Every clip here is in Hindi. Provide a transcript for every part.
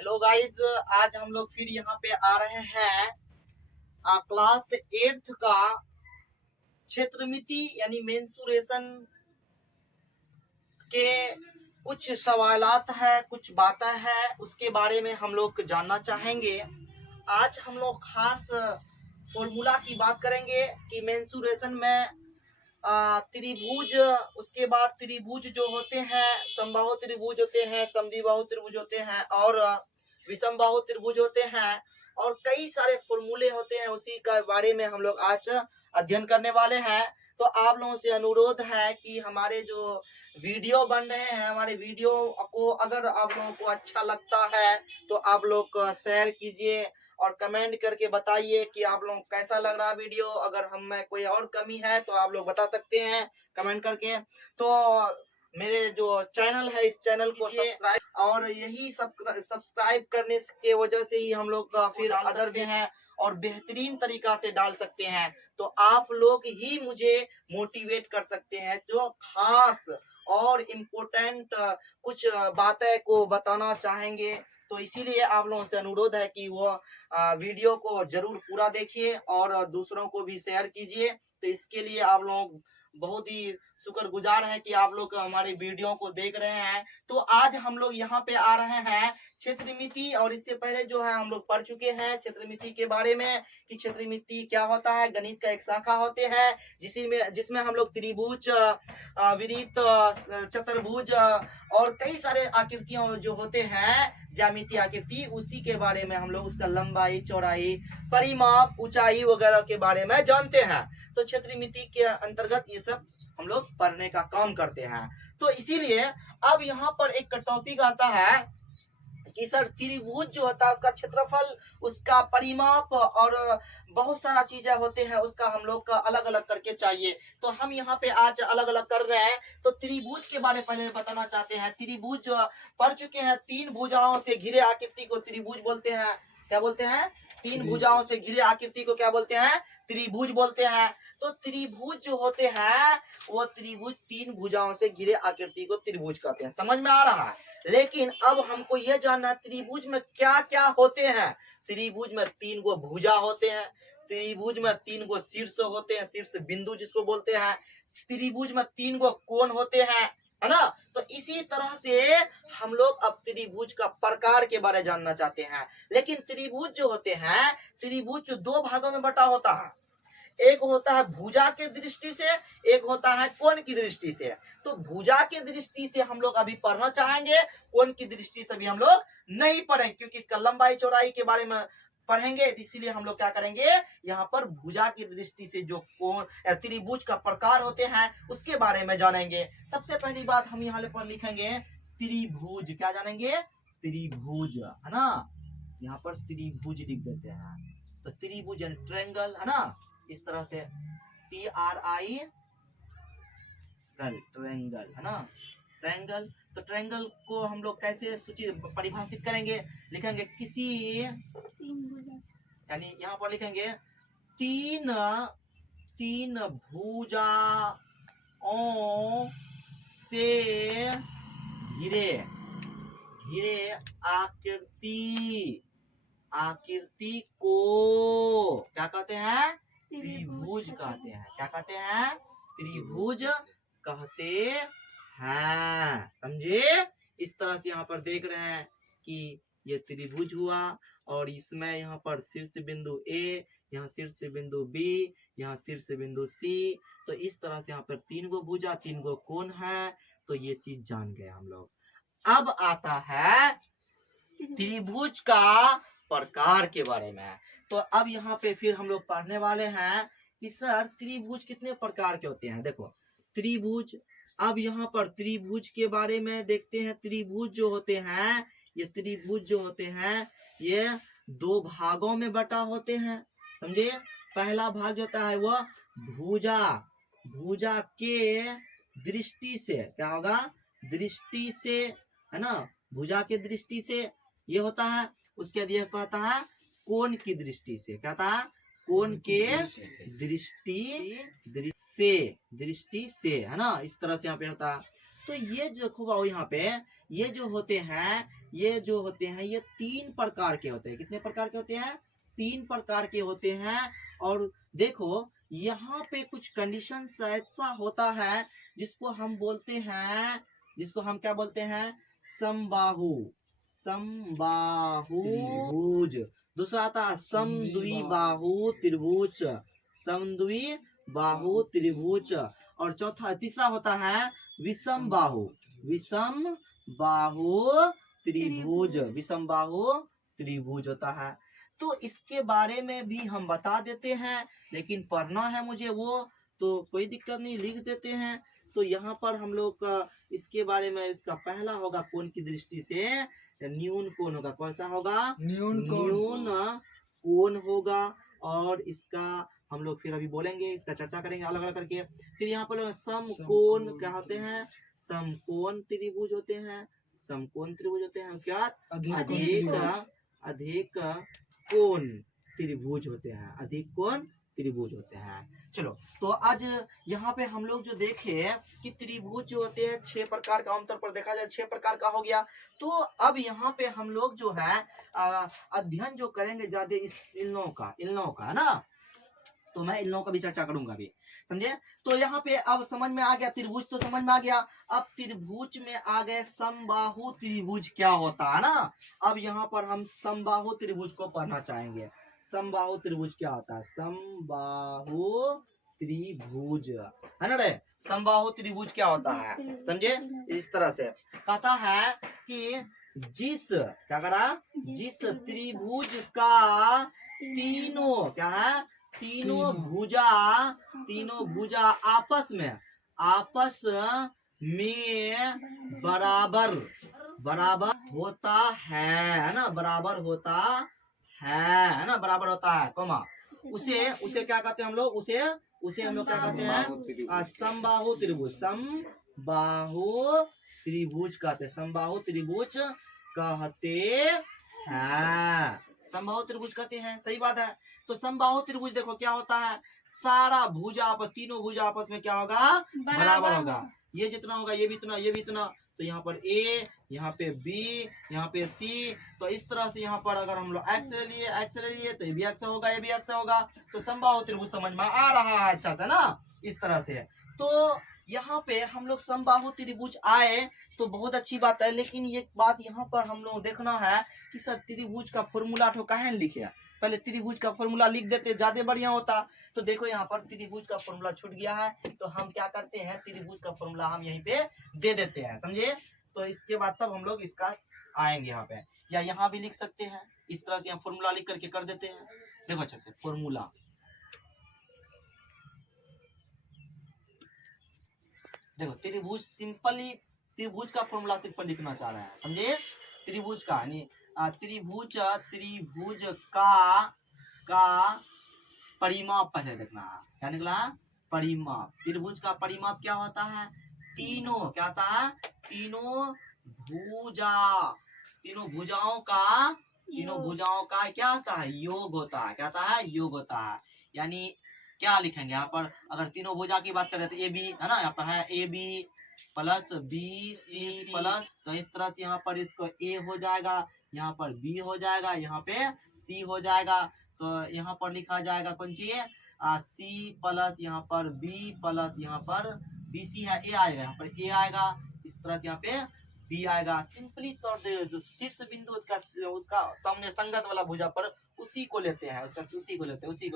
हेलो गाइस, आज हम लोग फिर यहाँ पे आ रहे हैं क्लास 8th का क्षेत्रमिति यानी मेंसुरेशन के कुछ सवालात है, कुछ बातें है, उसके बारे में हम लोग जानना चाहेंगे। आज हम लोग खास फॉर्मूला की बात करेंगे कि मेंसुरेशन में त्रिभुज, उसके बाद त्रिभुज जो होते हैं, समबाहु त्रिभुज होते हैं, समद्विबाहु त्रिभुज होते हैं और विषमबाहु त्रिभुज होते हैं और कई सारे फॉर्मूले होते हैं। उसी के बारे में हम लोग आज अध्ययन करने वाले हैं। तो आप लोगों से अनुरोध है कि हमारे जो वीडियो बन रहे हैं, हमारे वीडियो को अगर आप लोगों को अच्छा लगता है तो आप लोग शेयर कीजिए और कमेंट करके बताइए कि आप लोगों को कैसा लग रहा वीडियो। अगर हम में कोई और कमी है तो आप लोग बता सकते हैं कमेंट करके। तो मेरे जो चैनल है, इस चैनल को सब्सक्राइब, और यही सब्सक्राइब करने के वजह से ही हम लोग फिर अदर भी हैं और बेहतरीन तरीका से डाल सकते हैं। तो आप लोग ही मुझे मोटिवेट कर सकते हैं जो खास और इम्पोर्टेंट कुछ बातें को बताना चाहेंगे। तो इसीलिए आप लोगों से अनुरोध है कि वो वीडियो को जरूर पूरा देखिए और दूसरों को भी शेयर कीजिए। तो इसके लिए आप लोग बहुत ही शुक्रगुजार है कि आप लोग हमारे वीडियो को देख रहे हैं। तो आज हम लोग यहाँ पे आ रहे हैं क्षेत्रमिति, और इससे पहले जो है हम लोग पढ़ चुके हैं क्षेत्रमिति के बारे में कि क्षेत्रमिति क्या होता है। गणित का एक शाखा होते हैं जिसमें हम लोग त्रिभुज, विरित, चतुर्भुज और कई सारे आकृतियां जो होते हैं, ज्यामितीय आकृति, उसी के बारे में हम लोग उसका लंबाई, चौड़ाई, परिमाप, ऊंचाई वगैरह के बारे में जानते हैं। तो क्षेत्रमिति के अंतर्गत ये सब हम लोग पढ़ने का काम करते हैं। तो इसीलिए अब यहाँ पर एक टॉपिक आता है कि सर त्रिभुज जो होता है उसका क्षेत्रफल, उसका परिमाप और बहुत सारा चीजें होते हैं, उसका हम लोग का अलग अलग करके चाहिए। तो हम यहाँ पे आज अलग अलग कर रहे हैं। तो त्रिभुज के बारे में पहले बताना चाहते हैं। त्रिभुज पढ़ चुके हैं, तीन भुजाओं से घिरे आकृति को त्रिभुज बोलते हैं। क्या बोलते हैं? तीन भुजाओं से घिरे आकृति को क्या बोलते हैं? त्रिभुज बोलते हैं। तो त्रिभुज जो होते हैं वो त्रिभुज, तीन भुजाओं से घिरे आकृति को त्रिभुज कहते हैं। समझ में आ रहा है? लेकिन अब हमको यह जानना है त्रिभुज में क्या क्या होते हैं। त्रिभुज में तीन गो भुजा होते हैं, त्रिभुज में तीन गो शीर्ष होते हैं, शीर्ष बिंदु जिसको बोलते हैं। त्रिभुज में तीन गो कोण होते हैं, है ना। तो इसी तरह से हम लोग अब त्रिभुज का प्रकार के बारे में जानना चाहते हैं। लेकिन त्रिभुज जो होते हैं, त्रिभुज दो भागों में बटा होता है। एक होता है भुजा के दृष्टि से, एक होता है कोण की दृष्टि से। तो भुजा के दृष्टि से हम लोग अभी पढ़ना चाहेंगे, कोण की दृष्टि से भी हम लोग नहीं पढ़ेंगे क्योंकि इसका लंबाई चौड़ाई के बारे में पढ़ेंगे। इसीलिए हम लोग क्या करेंगे, यहाँ पर भुजा की दृष्टि से जो कोण या त्रिभुज का प्रकार होते हैं उसके बारे में जानेंगे। सबसे पहली बात हम यहाँ पर लिखेंगे त्रिभुज। क्या जानेंगे? त्रिभुज, है ना। यहाँ पर त्रिभुज लिख देते हैं। तो त्रिभुज यानी ट्रायंगल, है ना। इस तरह से TRI ट्रायंगल, है ना, ट्रायंगल। तो ट्रायंगल को हम लोग कैसे परिभाषित करेंगे? लिखेंगे किसी, यानी यहाँ पर लिखेंगे तीन भुजाओं से घिरे आकृति को क्या कहते हैं? त्रिभुज कहते हैं। क्या कहते हैं? त्रिभुज कहते हैं। समझे? इस तरह से यहाँ पर देख रहे हैं कि ये त्रिभुज हुआ और इसमें यहाँ पर शीर्ष बिंदु A, यहाँ शीर्ष बिंदु B, यहाँ शीर्ष बिंदु C। तो इस तरह से यहाँ पर तीन गो भुजा, तीन गो कोण है। तो ये चीज जान गए हम लोग। अब आता है त्रिभुज का प्रकार के बारे में। तो अब यहाँ पे फिर हम लोग पढ़ने वाले हैं कि सर त्रिभुज कितने प्रकार के होते हैं। देखो त्रिभुज, अब यहाँ पर त्रिभुज के बारे में देखते हैं। त्रिभुज जो होते हैं, ये त्रिभुज जो होते हैं ये दो भागों में बटा होते हैं। समझे? पहला भाग जो होता है वो भुजा के दृष्टि से, क्या होगा? दृष्टि से, है ना, भुजा के दृष्टि से ये होता है। उसके बाद ये कहता है कोण की दृष्टि से। क्या था? कोण के दृष्टि से, है ना। इस तरह से यहाँ पे होता है। तो ये जो देखो यहाँ पे ये जो होते हैं ये 3 प्रकार के होते हैं। कितने प्रकार के होते हैं? 3 प्रकार के होते हैं। और देखो यहाँ पे कुछ कंडीशंस ऐसा होता है जिसको हम बोलते हैं, जिसको हम क्या बोलते हैं? समबाहु त्रिभुज। दूसरा आता है समद्विबाहु त्रिभुज, समद्विबाहु त्रिभुज। और चौथा तीसरा होता है विषम बाहु त्रिभुज होता है। तो इसके बारे में भी हम बता देते हैं, लेकिन पढ़ना है मुझे वो तो कोई दिक्कत नहीं, लिख देते हैं। तो यहाँ पर हम लोग का इसके बारे में इसका पहला होगा कोण की दृष्टि से न्यून कोण होगा। कैसा होगा? न्यून कोण होगा। और इसका हम लोग फिर अभी बोलेंगे, इसका चर्चा करेंगे अलग अलग करके। फिर यहाँ पर समकोण क्या होते हैं? समकोण त्रिभुज होते हैं, समकोण त्रिभुज होते हैं। उसके बाद अधिक कोण त्रिभुज होते हैं, अधिक कोण त्रिभुज होते हैं। चलो तो आज यहाँ पे हम लोग जो देखे कि त्रिभुज जो होते हैं 6 प्रकार का, आमतौर पर देखा जाए 6 प्रकार का हो गया। तो अब यहाँ पे हम लोग जो है अध्ययन जो करेंगे ज्यादा इन लोगों का है ना। तो मैं इन लोगों का भी चर्चा करूंगा अभी, समझे। तो यहाँ पे अब समझ में आ गया, त्रिभुज तो समझ में आ गया। अब त्रिभुज में आ गए समबाहु त्रिभुज क्या होता है ना। अब यहाँ पर हम समबाहु त्रिभुज को पढ़ना चाहेंगे। समबाहु त्रिभुज क्या होता है? समबाहु त्रिभुज है ना रे। समबाहु त्रिभुज क्या होता है समझे। इस तरह से कहता है कि क्या करा? जिस त्रिभुज का तीनों क्या है? तीनों भुजा आपस में बराबर होता है ना, बराबर होता है ना, बराबर होता है कोमा। उसे क्या कहते हैं हम लोग? उसे हम लोग क्या कहते हैं? समबाहु त्रिभुज कहते हैं, समबाहु त्रिभुज कहते हैं, समबाहु त्रिभुज कहते हैं। सही बात है। तो समबाहु त्रिभुज देखो क्या होता है? सारा भुजा तीनों भुजा आपस में क्या होगा? बराबर होगा। ये जितना होगा ये भी इतना, ये भी इतना। तो यहाँ पर A, यहाँ पे B, यहाँ पे C। तो इस तरह से यहाँ पर अगर हम लोग x ले लिए तो ये भी x होगा, ये भी x होगा। तो समबाहु त्रिभुज समझ में आ रहा है अच्छा से ना, इस तरह से। तो यहाँ पे हम लोग समबाहु त्रिभुज आए तो बहुत अच्छी बात है। लेकिन ये बात यहाँ पर हम लोग देखना है कि सर त्रिभुज का फॉर्मूला तो कहाँ लिखे? पहले त्रिभुज का फॉर्मूला लिख देते ज्यादा बढ़िया होता। तो देखो यहाँ पर त्रिभुज का फॉर्मूला छूट गया है। तो हम क्या करते हैं? त्रिभुज का फॉर्मूला हम यहीं पे दे देते हैं, समझे। तो इसके बाद तब हम लोग इसका आएंगे यहाँ पे, या यहाँ भी लिख सकते हैं। इस तरह से यहाँ फॉर्मूला लिख करके कर देते हैं। देखो अच्छे से फॉर्मूला, देखो त्रिभुज सिंपली त्रिभुज का फॉर्मूला सिंपल लिखना चाह रहे हैं, समझे। त्रिभुज का यानी त्रिभुज का परिमाप पहले देखना है। क्या निकला? परिमाप। त्रिभुज का परिमाप क्या होता है? तीनों क्या होता है? तीनों भुजाओं का क्या होता है? योग होता है। क्या होता है? योग होता है। यानी क्या लिखेंगे यहाँ पर? अगर तीनों भुजा की बात करें तो ए बी है ना, यहाँ पर है a b plus b c plus. तो इस तरह से यहाँ पर इसको ए हो जाएगा, यहाँ पर बी हो जाएगा, यहाँ पे सी हो जाएगा। तो यहाँ पर लिखा जाएगा कौन चीज? सी प्लस यहाँ पर बी प्लस यहाँ पर बी सी है, ए आएगा, यहाँ पर ए आएगा। इस तरह से यहाँ पे बी आएगा। सिंपली तौर से जो शीर्ष बिंदु उसका सामने संगत वाला भुजा पर उसी को लेते हैं, उसी को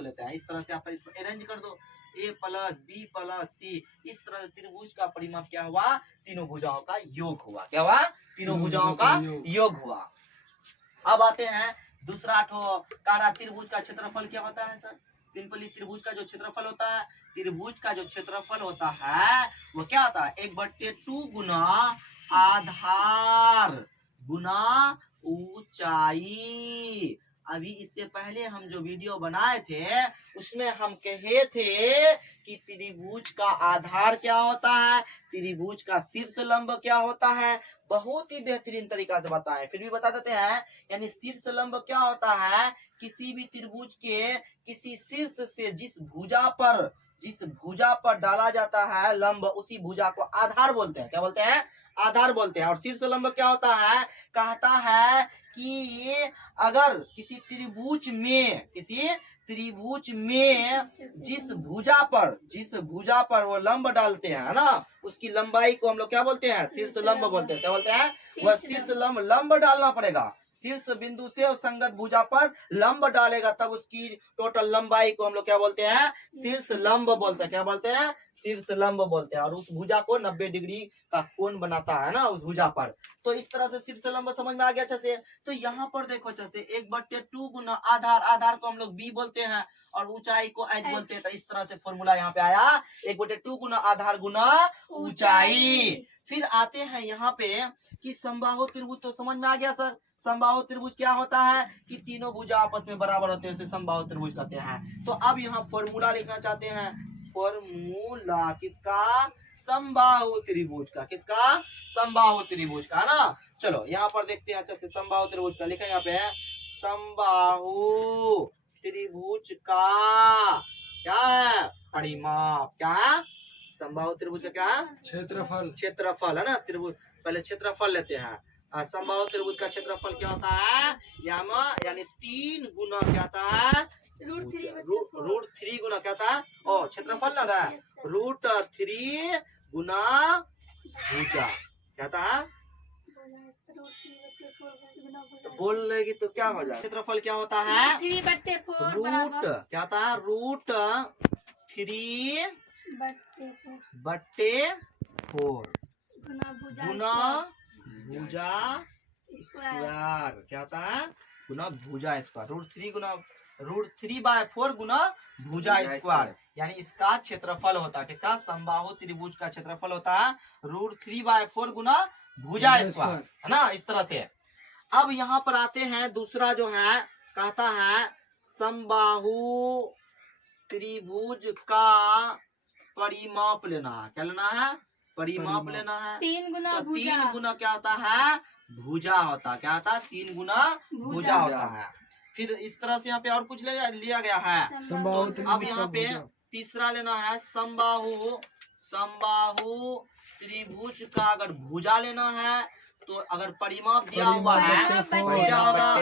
लेते हैं। इस तरह से आप अरेंज कर दो, ए प्लस बी प्लस सी। इस तरह से त्रिभुज का परिमाप क्या हुआ? तीनों भुजाओं का योग हुआ। क्या हुआ? तीनों भुजाओं का योग हुआ। अब आते हैं दूसरा कारा त्रिभुज का क्षेत्रफल क्या होता है सर? सिंपली त्रिभुज का जो क्षेत्रफल होता है, त्रिभुज का जो क्षेत्रफल होता है वो क्या होता है? 1/2 गुना आधार गुना ऊंचाई। अभी इससे पहले हम जो वीडियो बनाए थे उसमें हम कहे थे कि त्रिभुज का आधार क्या होता है, त्रिभुज का शीर्ष लंब क्या होता है। बहुत ही बेहतरीन तरीका से बताएं, फिर भी बता देते हैं। यानी शीर्ष लंब क्या होता है? किसी भी त्रिभुज के किसी शीर्ष से जिस भुजा पर जिस भुजा पर डाला जाता है लंब, उसी भुजा को आधार बोलते हैं। क्या बोलते हैं? आधार बोलते हैं। और शीर्ष लंब क्या होता है? कहता है कि अगर किसी त्रिभुज में जिस भुजा पर वो लंब डालते हैं, है ना, उसकी लंबाई को हम लोग क्या बोलते हैं? शीर्ष लंब बोलते हैं। क्या बोलते हैं? वह शीर्ष लंब डालना पड़ेगा। शीर्ष बिंदु से उस संगत भुजा पर लंब डालेगा, तब उसकी टोटल लंबाई को हम लोग क्या बोलते हैं? शीर्ष लंब बोलते हैं। क्या बोलते हैं? शीर्ष लंब बोलते हैं। और उस भुजा को 90 डिग्री का कोण बनाता है ना उस भुजा पर। तो इस तरह से शीर्ष लंब समझ में आ गया अच्छे से। तो यहाँ पर देखो अच्छे से 1/2 गुना आधार को हम लोग बी बोलते हैं और ऊंचाई को एच बोलते हैं। तो इस तरह से फॉर्मूला यहाँ पे आया 1/2 गुना आधार गुना ऊंचाई। फिर आते हैं यहाँ पे कि समबाहु त्रिभुज। तो समझ में आ गया सर, समबाहु त्रिभुज क्या होता है कि तीनों भुजा आपस में बराबर होते हैं, उसे समबाहु त्रिभुज कहते हैं। तो अब यहाँ फॉर्मूला लिखना चाहते हैं, फॉर्मूला किसका? समबाहु त्रिभुज का। किसका? समबाहु त्रिभुज का ना। चलो यहाँ पर देखते हैं अच्छे से समबाहु त्रिभुज का। लिखा यहाँ पे है समबाहु त्रिभुज का क्या है? परिमाप। क्या है? समबाहु त्रिभुज का क्या है? क्षेत्रफल है ना। त्रिभुज पहले क्षेत्रफल लेते हैं। समबाहु त्रिभुज का क्षेत्रफल क्या होता है? यानी 3 गुना क्या होता है? √3 गुना क्या होता है? ओ क्षेत्रफल ना रहा, √3 गुना भुजा क्या होता है? तो बोल लेगी तो क्या हो जाए? क्षेत्रफल क्या होता है? रूट क्या होता है? √3/4 गुना भुजा स्क्वायर। क्या होता है? गुना भुजा स्क्वायर। √3/4 गुना भुजा स्क्वायर, यानी इसका क्षेत्रफल होता है। किसका? समबाहु त्रिभुज का क्षेत्रफल होता है √3/4 गुना भुजा स्क्वायर, है ना। इस तरह से अब यहाँ पर आते हैं, दूसरा जो है कहता है समबाहु त्रिभुज का परिमाप लेना है। क्या लेना है? परिमाप लेना है। 3 गुना तो भुजा। 3 गुना क्या होता है? भुजा होता है। क्या होता है? 3 गुना भुजा होता है। फिर इस तरह से यहाँ पे और कुछ लिया गया है। तो अब यहाँ पे तीसरा लेना है समबाहु त्रिभुज का अगर भुजा लेना है, तो अगर परिमाप दिया हुआ है क्या होगा?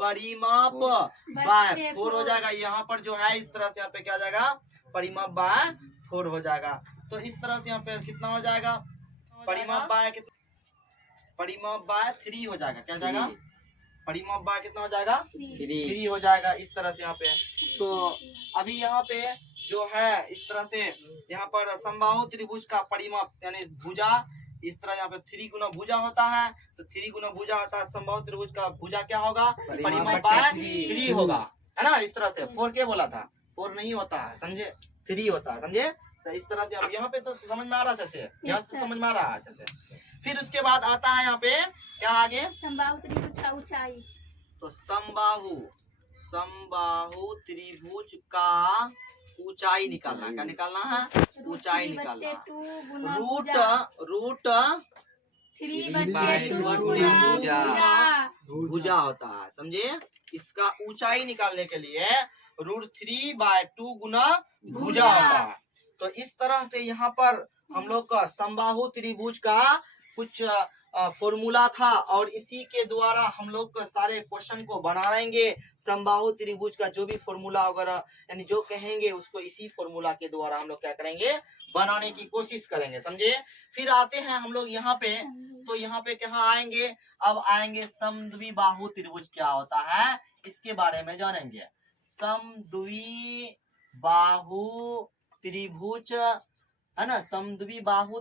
परिमाप बाय 4 हो जाएगा। यहाँ पर जो है इस तरह से यहाँ पे क्या जाएगा? परिमाप बाय 4 हो जाएगा। तो इस तरह से यहाँ पे कितना हो जाएगा? परिमाप बाय 3 हो जाएगा। क्या जाएगा? परिमाप बाय कितना हो जाएगा? 3 हो जाएगा। इस तरह से यहाँ पे। तो अभी यहाँ पे जो है इस तरह से यहाँ पर समबाहु त्रिभुज का परिमाप यानी भुजा इस तरह यहाँ पे 3 गुना भुजा होता है। तो 3 गुना भुजा होता है। समबाहु त्रिभुज का भुजा क्या होगा? परिमाप बाय 3 होगा, है ना। इस तरह से 4 क्या बोला था? 4 नहीं होता है, समझे? 3 होता है, समझे। तो इस तरह से अब यहाँ पे तो समझ में आ रहा है अच्छे से, यहाँ से समझ में आ रहा है अच्छे से। फिर उसके बाद आता है यहाँ पे क्या आगे? समबाहु त्रिभुज का ऊंचाई। तो समबाहु त्रिभुज का ऊंचाई निकालना। क्या निकालना है? ऊंचाई निकालना। रूट 3/2 भुजा होता है, समझे। इसका ऊंचाई निकालने के लिए √3/2 गुना भुजा होता है। तो इस तरह से यहाँ पर हम लोग का समबाहु त्रिभुज का कुछ फॉर्मूला था, और इसी के द्वारा हम लोग सारे क्वेश्चन को बनाएंगे। समबाहु त्रिभुज का जो भी फॉर्मूला वगैरह यानी जो कहेंगे उसको इसी फॉर्मूला के द्वारा हम लोग क्या करेंगे? बनाने की कोशिश करेंगे, समझे। फिर आते हैं हम लोग यहाँ पे। तो यहाँ पे कहाँ आएंगे? अब आएंगे समद्विबाहु त्रिभुज क्या होता है, इसके बारे में जानेंगे। समद्विबाहु त्रिभुज है ना। समद्विबाहु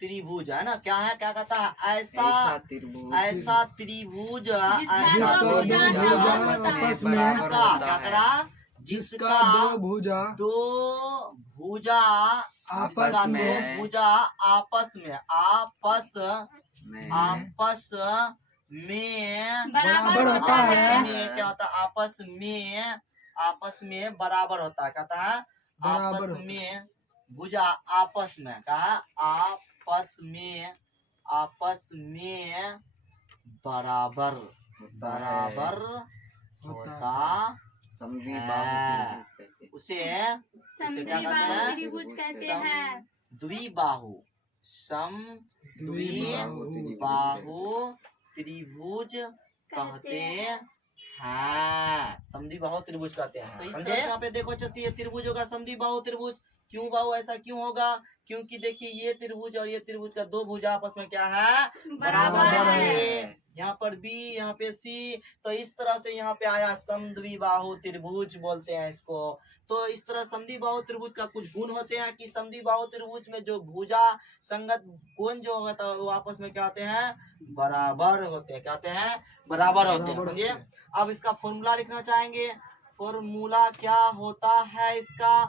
त्रिभुज है ना। क्या है? क्या कहता है? ऐसा त्रिभुज जिसका दो भुजा आपस में बराबर होता है। क्या होता है? आपस में बराबर होता है। कहता है आपस में भुजा आपस में कहा आपस में बराबर होता समद्वि हाँ। बाहु त्रिभुज कहते हैं। उसे समद्वि क्या कहते बाहु हैं? त्रिभुज कहते सम- हैं। द्विबाहु सम द्विबाहु त्रिभुज कहते हाँ, समद्वि बाहु त्रिभुज कहते हैं। तो इस तरह से यहाँ पे देखो चलिए ये त्रिभुज होगा समद्वि बाहु त्रिभुज। क्यों बाहु ऐसा क्यों होगा? क्योंकि देखिए ये त्रिभुज और ये त्रिभुज का दो भुजा आपस में क्या है? बराबर है। यहाँ पर बी, यहाँ पे सी, तो इस तरह से यहाँ पे आया समद्विबाहु त्रिभुज बोलते हैं इसको। तो इस तरह समद्विबाहु त्रिभुज का कुछ गुण होते हैं कि समद्विबाहु त्रिभुज में जो भुजा संगत कोण जो होता है वो आपस में क्या होते हैं? बराबर होते हैं। क्या होते हैं? बराबर होते हैं। समझिए। अब इसका फॉर्मूला लिखना चाहेंगे। फॉर्मूला क्या होता है इसका?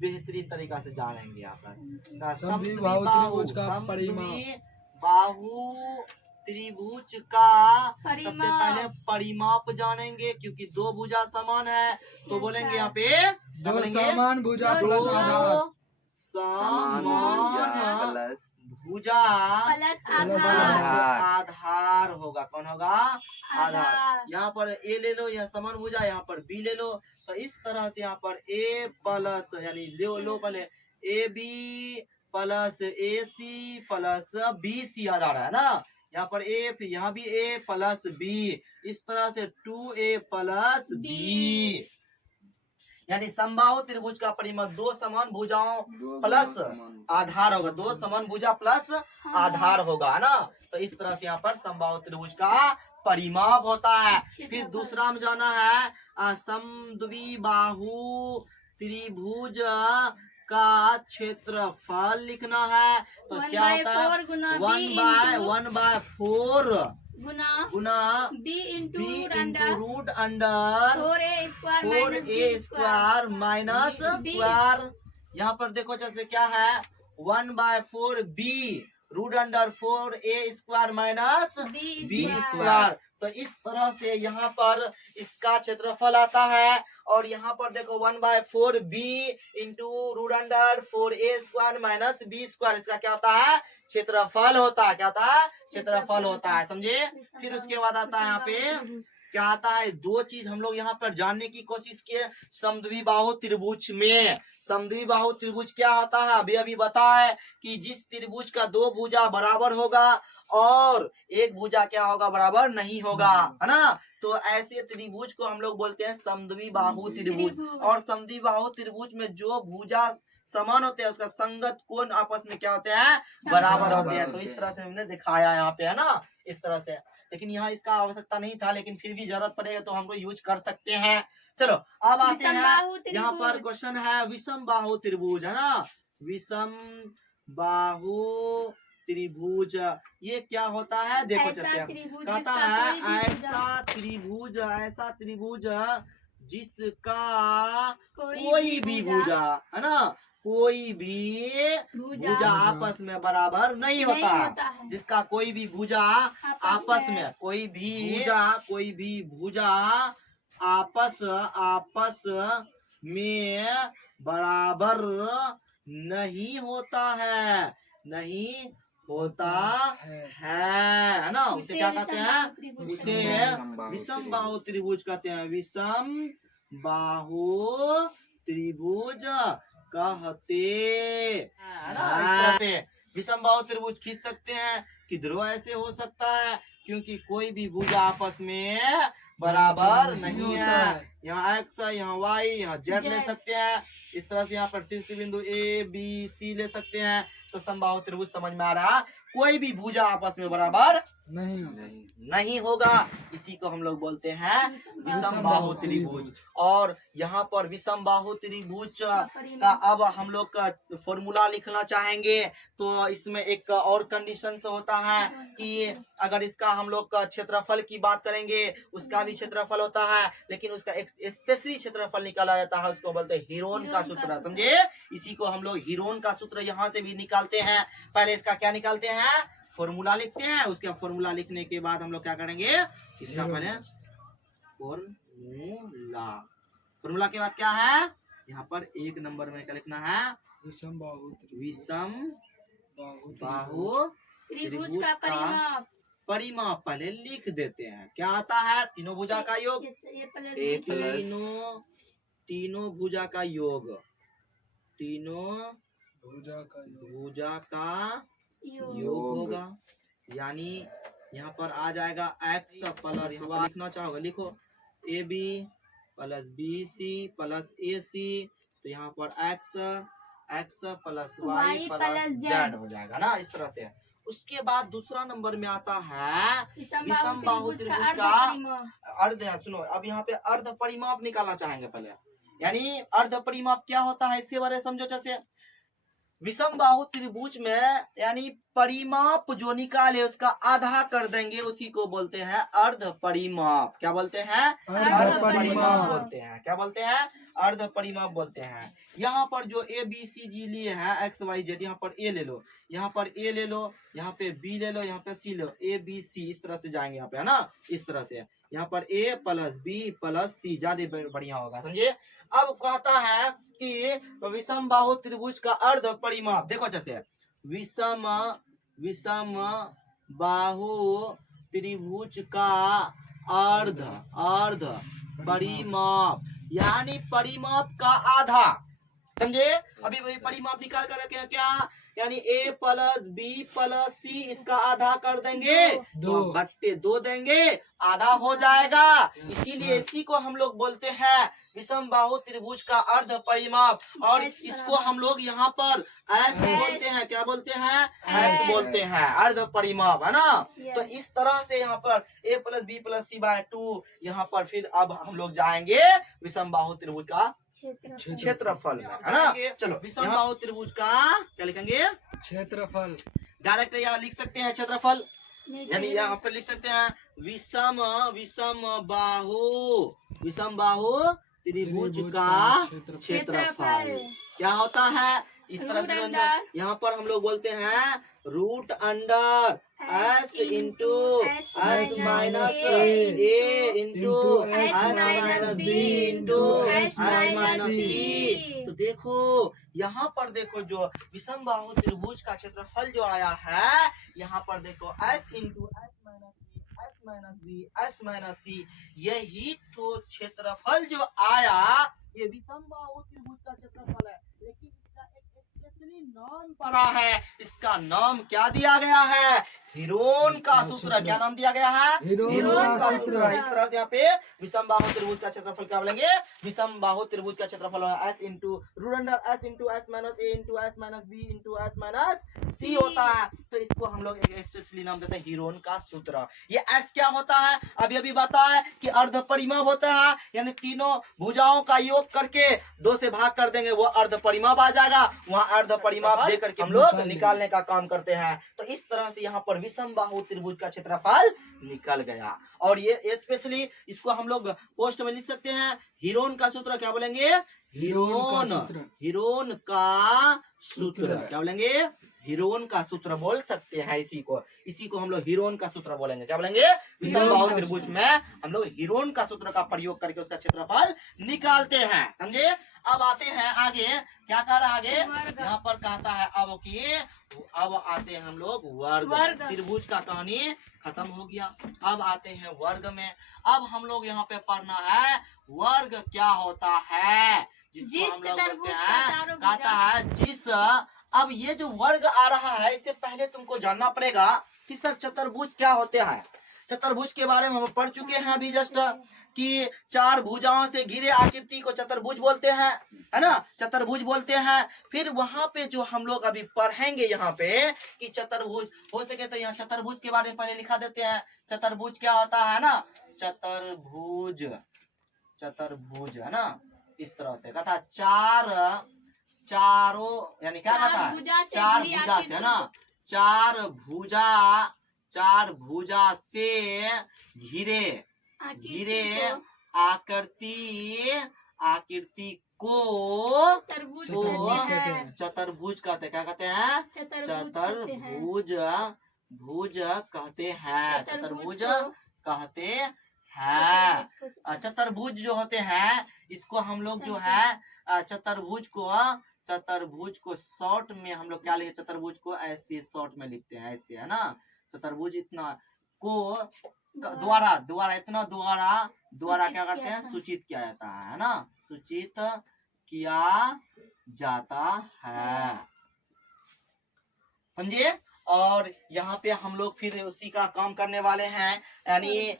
बेहतरीन तरीका से जानेंगे यहाँ पर। समद्विबाहु त्रिभुज का परिमाप। समद्विबाहु त्रिभुज का सबसे परिमाप। पहले परिमाप जानेंगे, क्योंकि दो भुजा समान है तो बोलेंगे यहाँ पे क्या दो बोलेंगे? समान भुजा दो प्लस आधार। दो समान प्लस भुजा प्लस प्लस आधार। आधार होगा। कौन होगा? आधार। आधार। यहाँ पर ए ले लो, यहाँ समान भुजा, यहाँ पर बी ले लो। तो इस तरह से यहाँ पर ए प्लस यानी लो पहले a b plus a c plus b c आधार है ना। यहाँ पर ए, फिर यहाँ भी ए प्लस बी, इस तरह से 2a प्लस बी, यानी समबाहु त्रिभुज का परिमाप दो समान भुजाओं प्लस आधार होगा। दो समान भुजा प्लस आधार होगा, है ना। तो इस तरह से यहाँ पर समबाहु त्रिभुज का परिमाप होता है। फिर दूसरा में जाना है समद्विबाहु त्रिभुज का क्षेत्रफल लिखना है। तो क्या होता है? 1/4 गुना b into b root into under root under 4a square minus b. Square. यहाँ पर देखो जैसे क्या है? 1/4 b root under 4a square minus b square. तो इस तरह से यहाँ पर इसका क्षेत्रफल आता है। और यहाँ पर देखो 1/4 b into root under 4a square minus b square, इसका क्या होता है? क्षेत्रफल होता है। क्या होता है? क्षेत्रफल होता है। समझे। फिर उसके बाद आता है यहाँ पे क्या आता है? दो चीज हम लोग यहाँ पर जानने की कोशिश किए समद्विबाहु त्रिभुज में। समद्विबाहु त्रिभुज क्या होता है? अभी अभी बताए कि जिस त्रिभुज का दो भुजा बराबर होगा और एक भुजा क्या होगा? बराबर नहीं होगा, है ना। तो ऐसे त्रिभुज को हम लोग बोलते हैं समद्विबाहु त्रिभुज। और समद्विबाहु त्रिभुज में जो भुजा समान होते हैं उसका संगत कोण आपस में क्या होते हैं? बराबर होते हैं। तो इस तरह से हमने दिखाया यहाँ पे, है ना, इस तरह से। लेकिन यहाँ इसका आवश्यकता नहीं था, लेकिन फिर भी जरूरत पड़ेगा तो हम लोग यूज कर सकते हैं। चलो अब आते हैं यहाँ पर क्वेश्चन है विषम बाहु त्रिभुज, है ना। विषम बाहु त्रिभुज ये क्या होता है? देखो जैसे कहता है ऐसा त्रिभुज जिसका कोई भी भुजा, है ना, कोई भी भुजा आपस में बराबर नहीं होता है। जिसका कोई भी भुजा आपस में कोई भी भुजा आपस में बराबर नहीं होता है, नहीं होता है ना। उसे क्या कहते हैं? उसे विषम बाहु त्रिभुज कहते हैं। विषम बाहु त्रिभुज कहते हैं ना। इस तरह से विषम बाहु त्रिभुज खींच सकते हैं। किधरों ऐसे हो सकता है क्योंकि कोई भी भुजा आपस में बराबर नहीं है। यहाँ एक्स है, यहाँ वाई, यहाँ जेड ले सकते हैं। इस तरह से यहाँ पर शीर्ष बिंदु ए बी सी ले सकते हैं। तो समबाहु त्रिभुज समझ में आ रहा? कोई भी भुजा आपस में बराबर नहीं होगा। इसी को हम लोग बोलते हैं विषम बाहु त्रिभुज। और यहाँ पर विषम बाहु त्रिभुज का अब हम लोग का फॉर्मूला लिखना चाहेंगे। तो इसमें एक और कंडीशन से होता है कि अगर इसका हम लोग का क्षेत्रफल की बात करेंगे, उसका भी क्षेत्रफल होता है, लेकिन उसका एक स्पेशली क्षेत्रफल निकाला जाता है, उसको बोलते हैं हीरोन का सूत्र। समझे। इसी को हम लोग हीरोन का सूत्र यहाँ से भी निकालते हैं। पहले इसका क्या निकालते हैं? फॉर्मूला लिखते हैं। उसके फॉर्मूला लिखने के बाद हम लोग क्या करेंगे? इसका पहले फॉर्मूला के बाद क्या है? यहाँ पर एक नंबर में क्या लिखना है? विषम बाहु त्रिभुज का परिमाप पहले लिख देते हैं। क्या आता है? तीनों भुजा का योग, ये प्लस ए बी प्लस तीनों भुजा का योग, तीनों भुजा का योग। भुजा का योग योग होगा। यानी यहाँ पर आ जाएगा x प्लस, यहाँ लिखना चाहोगे लिखो a b plus b c plus a c, तो यहाँ पर x plus y Y plus plus z Z हो जाएगा ना, इस तरह से। उसके बाद दूसरा नंबर में आता है विषम बाहु त्रिभुज का अर्ध। सुनो, अब यहाँ पे अर्ध परिमाप निकालना चाहेंगे पहले। यानी अर्ध परिमाप क्या होता है इसके बारे में समझो अच्छे से। विषम बाहु त्रिभुज में यानी परिमाप जो निकाले उसका आधा कर देंगे, उसी को बोलते हैं अर्ध परिमाप। क्या बोलते हैं? अर्ध परिमाप बोलते हैं। क्या बोलते हैं? अर्ध परिमाप बोलते हैं। यहाँ पर जो ए बी सी जी लिए हैं एक्स वाई जेड, यहाँ पर ए ले लो, यहाँ पर ए ले लो, यहाँ पे बी ले लो, यहाँ पे सी लो, ए बी सी इस तरह से जाएंगे यहाँ पे, है ना, इस तरह से। यहाँ पर ए प्लस बी प्लस सी ज्यादा बढ़िया होगा, समझिए। अब कहता है कि विषम बाहु त्रिभुज का अर्ध परिमाप, देखो अच्छे से, विषम बाहु त्रिभुज का अर्ध परिमाप यानी परिमाप का आधा, समझे। अभी वही परिमाप निकाल कर रखे हैं क्या, यानी a प्लस बी प्लस सी इसका आधा कर देंगे, दो बट्टे 2 देंगे, आधा हो जाएगा। इसीलिए इसी को हम लोग बोलते हैं विषम बाहु त्रिभुज का अर्ध परिमाप। और इसको हम लोग यहाँ पर एस बोलते हैं। क्या बोलते हैं? एस बोलते हैं, अर्ध परिमाप, है ना। तो इस तरह से यहाँ पर a plus b plus c by 2, यहाँ पर फिर अब हम लोग जाएंगे विषम बाहु त्रिभुज का क्षेत्रफल में, है ना। चलो विषम बाहु त्रिभुज का क्या लिखेंगे? क्षेत्रफल। डायरेक्ट यहाँ लिख सकते हैं क्षेत्रफल, यानी यहाँ पर लिख सकते हैं विषम बाहु त्रिभुज का क्षेत्रफल। क्या होता है? इस तरह से यहाँ पर हम लोग बोलते हैं root under s into s minus a into s minus b into s minus c. तो देखो यहाँ पर देखो जो विषम बाहु त्रिभुज का क्षेत्रफल जो आया है, यहाँ पर देखो s into s minus b s minus b s minus c, यही तो क्षेत्रफल जो आया ये विषम बाहु त्रिभुज का क्षेत्रफल है। लेकिन इसका एक स्पेशली नाम पड़ा है, इसका नाम क्या दिया गया है? हीरोन का सूत्र। क्या नाम दिया गया है? हीरोन का सूत्र। इस तरह से यहाँ पे विषम बाहु त्रिभुज का क्षेत्रफल क्या बोलेंगे? विषम बाहु त्रिभुज का क्षेत्रफल s into root under s into s minus a into s minus b into s minus c होता है। तो इसको हम लोग एक स्पेशली नाम देते हैं हीरोन का सूत्र। ये एस क्या होता है? अभी बताया कि अर्ध परिमाप होता है, यानी तीनों भुजाओं का योग करके 2 से भाग कर देंगे, वो अर्ध परिमाप आ जाएगा। वहाँ अर्ध परिमाप दे करके हम लोग निकालने का काम करते हैं। तो इस तरह से यहाँ पर विषम बाहु त्रिभुज का क्षेत्रफल निकल गया। और ये स्पेशली इसको हम लोग पोस्ट में लिख सकते हैं हीरोन का सूत्र। क्या बोलेंगे? हीरोन का सूत्र। क्या बोलेंगे? हीरोन का सूत्र बोल सकते हैं इसी को हम लोग हीरोन का सूत्र बोलेंगे। क्या बोलेंगे? विषम बाहु त्रिभुज में हम लोग हीरोन का सूत्र का प्रयोग करके उसका क्षेत्रफल निकालते हैं, समझे। अब आते हैं आगे, क्या कर रहा है आगे? यहाँ पर कहता है अब आते हैं हम लोग वर्ग। त्रिभुज का कहानी खत्म हो गया। अब आते हैं वर्ग में। अब हम लोग यहाँ पे पढ़ना है वर्ग क्या होता है, जिसको हम लोग बोलते हैं, कहता है जिस। अब ये जो वर्ग आ रहा है, इससे पहले तुमको जानना पड़ेगा कि सर चतुर्भुज क्या होते हैं। चतुर्भुज के बारे में हम पढ़ चुके हैं अभी जस्ट, कि 4 भुजाओं से घिरे आकृति को चतुर्भुज बोलते हैं, है ना, चतुर्भुज बोलते हैं। फिर वहां पे जो हम लोग अभी पढ़ेंगे यहाँ पे कि चतुर्भुज हो सके तो यहाँ चतुर्भुज के बारे में पहले लिखा देते हैं। चतुर्भुज क्या होता है ना, चतुर्भुज है ना, इस तरह से कहता चारों यानी क्या कहता है? 4 भुजा से, है ना, 4 भुजा से घिरे आकृति को चतुर्भुज कहते हैं। क्या कहते हैं? चतुर्भुज कहते हैं। चतुर्भुज कहते हैं। चतुर्भुज जो होते हैं, इसको हम लोग जो है चतुर्भुज को शॉर्ट में हम लोग क्या लिखे? चतुर्भुज को ऐसे शॉर्ट में लिखते हैं, ऐसे, है ना। चतुर्भुज इतना को द्वारा द्वारा इतना द्वारा द्वारा क्या करते हैं, किया था। सूचित किया जाता है ना, सूचित किया जाता है, समझिए। और यहाँ पे हम लोग फिर उसी का काम करने वाले हैं, यानी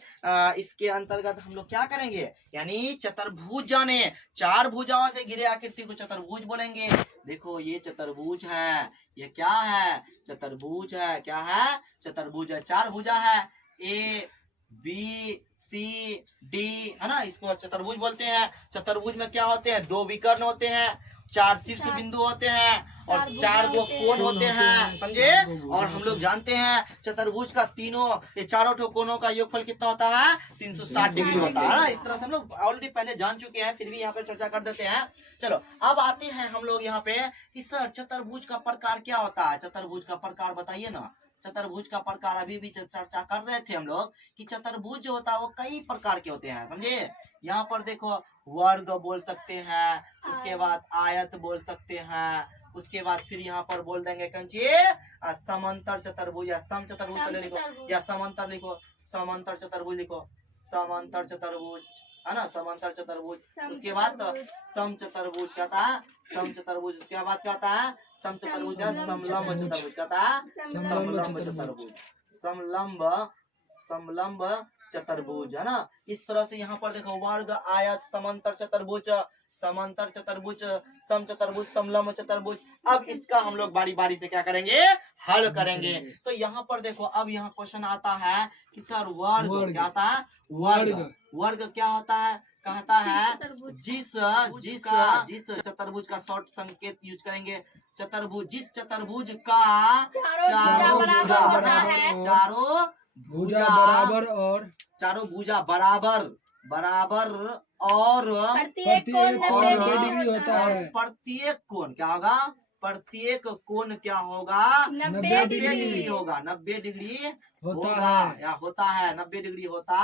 इसके अंतर्गत हम लोग क्या करेंगे, यानी चतुर्भुज जाने, 4 भुजाओं से घिरे आकृति को चतुर्भुज बोलेंगे। देखो ये चतुर्भुज है, ये क्या है, चतुर्भुज है, क्या है, चतुर्भुज है, 4 भुजा है, ए बी सी डी, है ना, इसको चतुर्भुज बोलते हैं। चतुर्भुज में क्या होते हैं, 2 विकर्ण होते हैं, 4 शीर्ष बिंदु होते हैं और 4 गो कोण होते हैं, समझे। और हम लोग जानते हैं चतुर्भुज का ये चारों ठो कोणों का योगफल कितना होता है, 360 डिग्री होता है ना। इस तरह से हम लोग ऑलरेडी पहले जान चुके हैं, फिर भी यहाँ पे चर्चा कर देते हैं। चलो अब आते हैं हम लोग यहाँ पे कि सर चतुर्भुज का प्रकार क्या होता है, चतुर्भुज का प्रकार बताइए ना। चतुर्भुज का प्रकार अभी भी चर्चा कर रहे थे हम लोग कि चतुर्भुज जो होता है वो कई प्रकार के होते हैं, समझे। यहाँ पर देखो वर्ग बोल सकते हैं, उसके बाद आयत बोल सकते हैं, उसके बाद फिर यहाँ पर बोल देंगे कंची समांतर चतुर्भुज या सम चतुर्भुज पहले लिखो या समांतर लिखो, समांतर चतुर्भुज लिखो, समांतर चतुर्भुज है ना, समांतर चतुर्भुज। उसके बाद सम चतुर्भुज क्या था, सम चतुर्भुज। उसके बाद क्या होता है, सम चतुर्भुज या समलंब चतुर्भुज क्या था, समलंब चतुर्भुज, समलंब समलंब चतुर्भुज, है ना। इस तरह से यहाँ पर देखो वर्ग आयत समांतर चतुर्भुज, समांतर चतुर्भुज, सम चतुर्भुज, समलंब चतुर्भुज। अब इसका हम लोग बारी बारी से क्या करेंगे, हल करेंगे। तो यहाँ पर देखो अब यहाँ क्वेश्चन आता है कि सर वर्ग क्या आता है, वर्ग वर्ग क्या होता है, कहता है जिस जिस जिस चतुर्भुज का शॉर्ट संकेत यूज करेंगे, चतुर्भुज जिस चतुर्भुज का चारों भुजा चारों भुजा बराबर और चारों भुजा बराबर बराबर और प्रत्येक कोण और 90 डिग्री होता है। प्रत्येक कोण क्या होगा, प्रत्येक कोण क्या होगा, 90 90 डिग्री डिग्री होगा, 90 डिग्री होता होगा है। या होता है, 90 डिग्री होता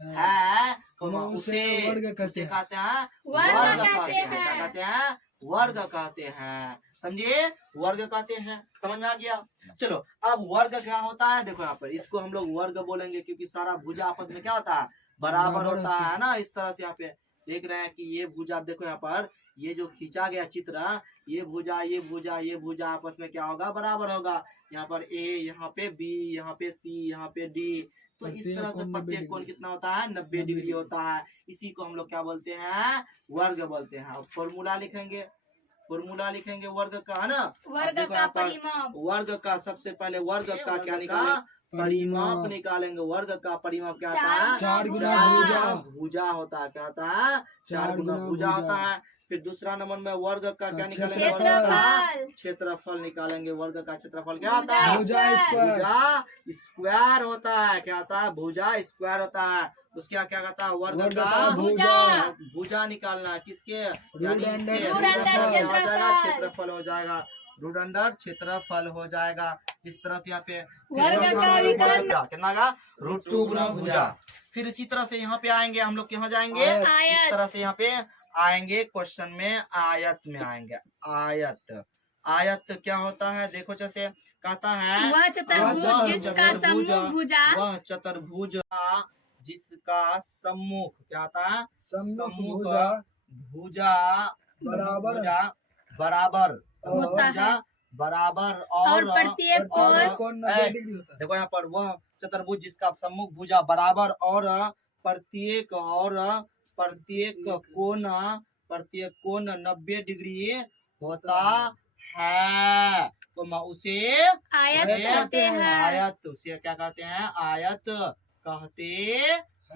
है, तो हम उसे वर्ग कहते उसे हैं। कहते हैं वर्ग वर्ग कहते कहते हैं, हैं। क्या कहते हैं, वर्ग कहते हैं, समझिए, वर्ग कहते हैं, समझ में आ गया। चलो अब वर्ग क्या होता है, देखो यहाँ पर इसको हम लोग वर्ग बोलेंगे क्योंकि सारा भुजा आपस में क्या होता है, बराबर होता है ना। इस तरह से यहाँ पे देख रहे हैं कि ये भुजा, देखो यहाँ पर ये जो खींचा गया चित्र, ये भुजा ये भुजा ये भुजा आपस में क्या होगा, बराबर होगा। यहाँ पर ए, यहाँ पे बी, यहाँ पे सी, यहाँ पे डी, तो इस तरह से प्रत्येक कोण कितना होता है, 90 डिग्री होता है। इसी को हम लोग क्या बोलते हैं, वर्ग बोलते हैं। अब फॉर्मूला लिखेंगे, फॉर्मूला लिखेंगे वर्ग का, है ना। वर्ग देखो का यहाँ पर परिमाप, वर्ग का सबसे पहले वर्ग का क्या निकालेंगे, परिमाप निकालेंगे। वर्ग का परिमाप क्या होता है, 4 गुना भुजा भुजा होता है, क्या होता है, 4 गुना भुजा होता है। फिर दूसरा नंबर में वर्ग का क्या निकालेंगे, वर्ग का क्षेत्रफल, क्षेत्रफल निकालेंगे। वर्ग का क्षेत्रफल क्या होता है, भुजा स्क्वायर। भुजा स्क्वायर होता है, क्या होता है, भुजा स्क्वायर होता है। उसके क्या कहता है, वर्ग वर्ग का का भुजा। भुजा निकालना है, किसके, रूट अंडर इसके क्षेत्रफल। हो जाएगा, क्षेत्रफल हो जाएगा, रूट अंडर क्षेत्रफल हो जाएगा। इस तरह से यहाँ पे वर्ग का विकर्ण कितना का, रूट 2 गुना भुजा। फिर इसी तरह से यहाँ पे आएंगे हम लोग, कहाँ जाएंगे, इस आयत, तरह से यहाँ पे आएंगे क्वेश्चन में, आयत में आएंगे। आयत, आयत क्या होता है, देखो जैसे कहता है वह चतुर्भुज जिसका सम्मुख भुजा, वह चतुर्भुज जिसका सम्मुख क्या होता है, सम्मुख सम्मुख भुजा भुजा बराबर भुजा बराबर होता है। भुजा बराबर और प्रत्येक कोण कोण है। 90 डिग्री होता है। देखो यहाँ पर वह चतुर्भुज जिसका सम्मुख भुजा बराबर और प्रत्येक कोण 90 डिग्री होता है, तो उसे आयत कहते हैं। आयत, उसे क्या कहते हैं, आयत कहते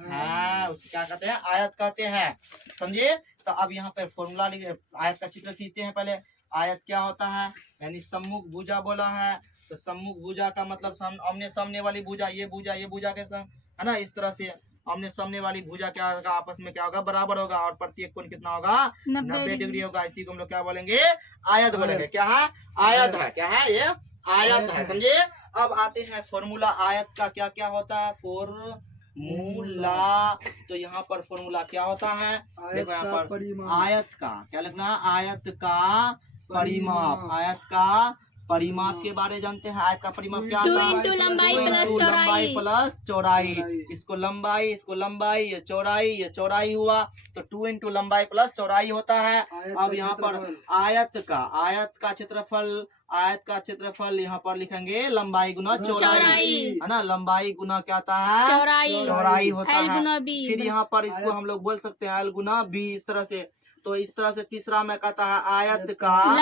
हैं, उसे क्या कहते हैं, आयत कहते हैं, समझे। तो अब यहाँ पे फॉर्मूला लिखे, आयत का चित्र खींचते हैं पहले। आयत क्या होता है, यानी सम्मुख भुजा बोला है, तो सम्मुख भुजा का मतलब आमने सामने वाली भुजा, ये भुजा के संग, है ना। इस तरह से आमने सामने वाली भुजा क्या होगा, आपस में क्या होगा, बराबर होगा, और प्रत्येक कोण कितना होगा, 90 डिग्री होगा। इसी को हम लोग क्या बोलेंगे, आयत बोलेंगे। क्या है, आयत है, क्या है ये, आयत है, समझे। अब आते हैं फॉर्मूला, आयत का क्या क्या होता है, फॉर्मूला। तो यहाँ पर फॉर्मूला क्या होता है, देखो यहाँ पर आयत का क्या लिखना है, आयत का परिमाप, आयत का परिमाप के बारे जानते हैं। आयत का परिमाप क्या 2 होता है? इंटू लंबाई 2 प्लस इंटू लंबाई चौड़ाई। प्लस चौड़ाई। इसको लंबाई, ये चौड़ाई हुआ, तो 2 इंटू लंबाई प्लस चौड़ाई होता है। अब यहाँ पर आयत का क्षेत्रफल यहाँ पर लिखेंगे लंबाई गुना चौड़ाई, है ना। लंबाई गुना क्या होता है? चौड़ाई होता L है। गुना B। फिर यहाँ पर इसको हम लोग बोल सकते हैं L गुना B, इस तरह से। तो इस तरह से तीसरा में कहता है आयत का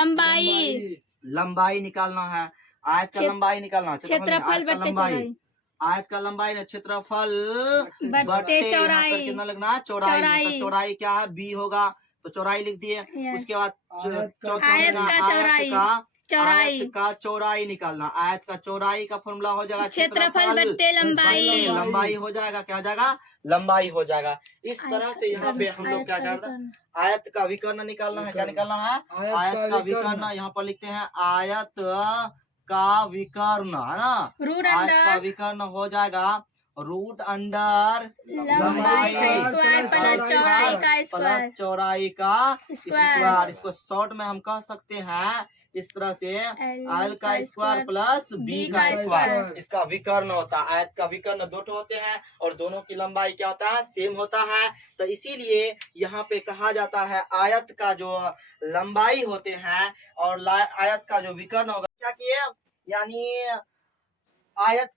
लंबाई निकालना है। आयत का लंबाई निकालना, क्षेत्रफल बट्टे चौड़ाई। आयत का लंबाई ना क्षेत्रफल बट्टे यहाँ पर चौड़ाई। कितना लगना है? चौड़ाई। तो चौड़ाई क्या है? B होगा, तो चौड़ाई लिख दिए। Yes। उसके बाद चौथा आयत लेना का चौड़ाई। आयत का चौड़ाई निकालना। आयत का चौड़ाई का फॉर्मूला हो जाएगा क्षेत्रफल बट्टे लंबाई। लंबाई हो जाएगा। क्या हो जाएगा? लंबाई हो जाएगा। इस तरह से यहाँ पे हम लोग क्या करते हैं? आयत का विकर्ण निकालना है। क्या निकालना है? आयत का विकर्ण। यहाँ पर लिखते हैं आयत का विकर्ण, है ना। रूट आयत का अंडर विकर्ण हो जाएगा रूट अंडर लंबाई का स्क्वायर प्लस चौड़ाई का प्लस स्क्वायर। चौड़ाई का स्क्वायर। इसको शॉर्ट में हम कह सकते हैं इस तरह से L का स्क्वायर प्लस B का स्क्वायर। इसका विकर्ण होता है। आयत का विकर्ण दो होते हैं और दोनों की लंबाई क्या होता है? सेम होता है। तो इसीलिए यहाँ पे कहा जाता है आयत का जो लंबाई होते हैं और आयत का जो विकर्ण होगा, क्या किए, यानी आयत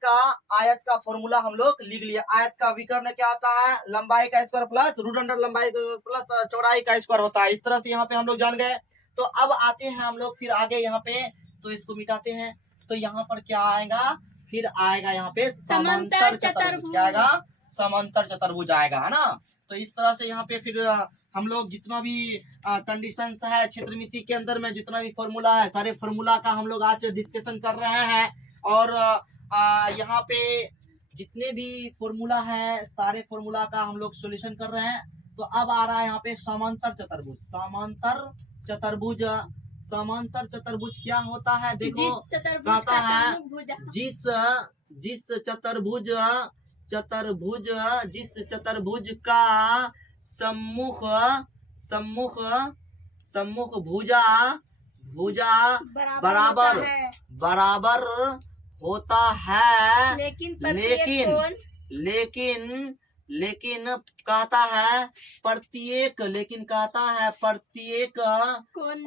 का फॉर्मूला हम लोग लिख लिए। आयत का विकर्ण क्या होता है? लंबाई का स्क्वायर प्लस रूट अंडर लंबाई प्लस चौड़ाई का स्क्वायर होता है। इस तरह से यहाँ पे हम लोग जान गए। तो अब आते हैं हम लोग फिर आगे यहाँ पे, तो इसको मिटाते हैं। तो यहाँ पर क्या आएगा? फिर आएगा यहाँ पे समांतर चतुर्भुज। क्या आएगा? समांतर चतुर्भुज आएगा, है ना। तो इस तरह से यहाँ पे फिर हम लोग जितना भी कंडीशंस है क्षेत्रमिति के अंदर में, जितना भी फॉर्मूला है, सारे फॉर्मूला का हम लोग आज डिस्कशन कर रहे हैं। और यहाँ पे जितने भी फॉर्मूला है, सारे फॉर्मूला का हम लोग सॉल्यूशन कर रहे हैं। तो अब आ रहा है यहाँ पे समांतर चतुर्भुज। समांतर चतुर्भुज क्या होता है? देखो, कहता है जिस चतुर्भुज का सम्मुख भुजा बराबर होता है, लेकिन कहता है प्रत्येक कोण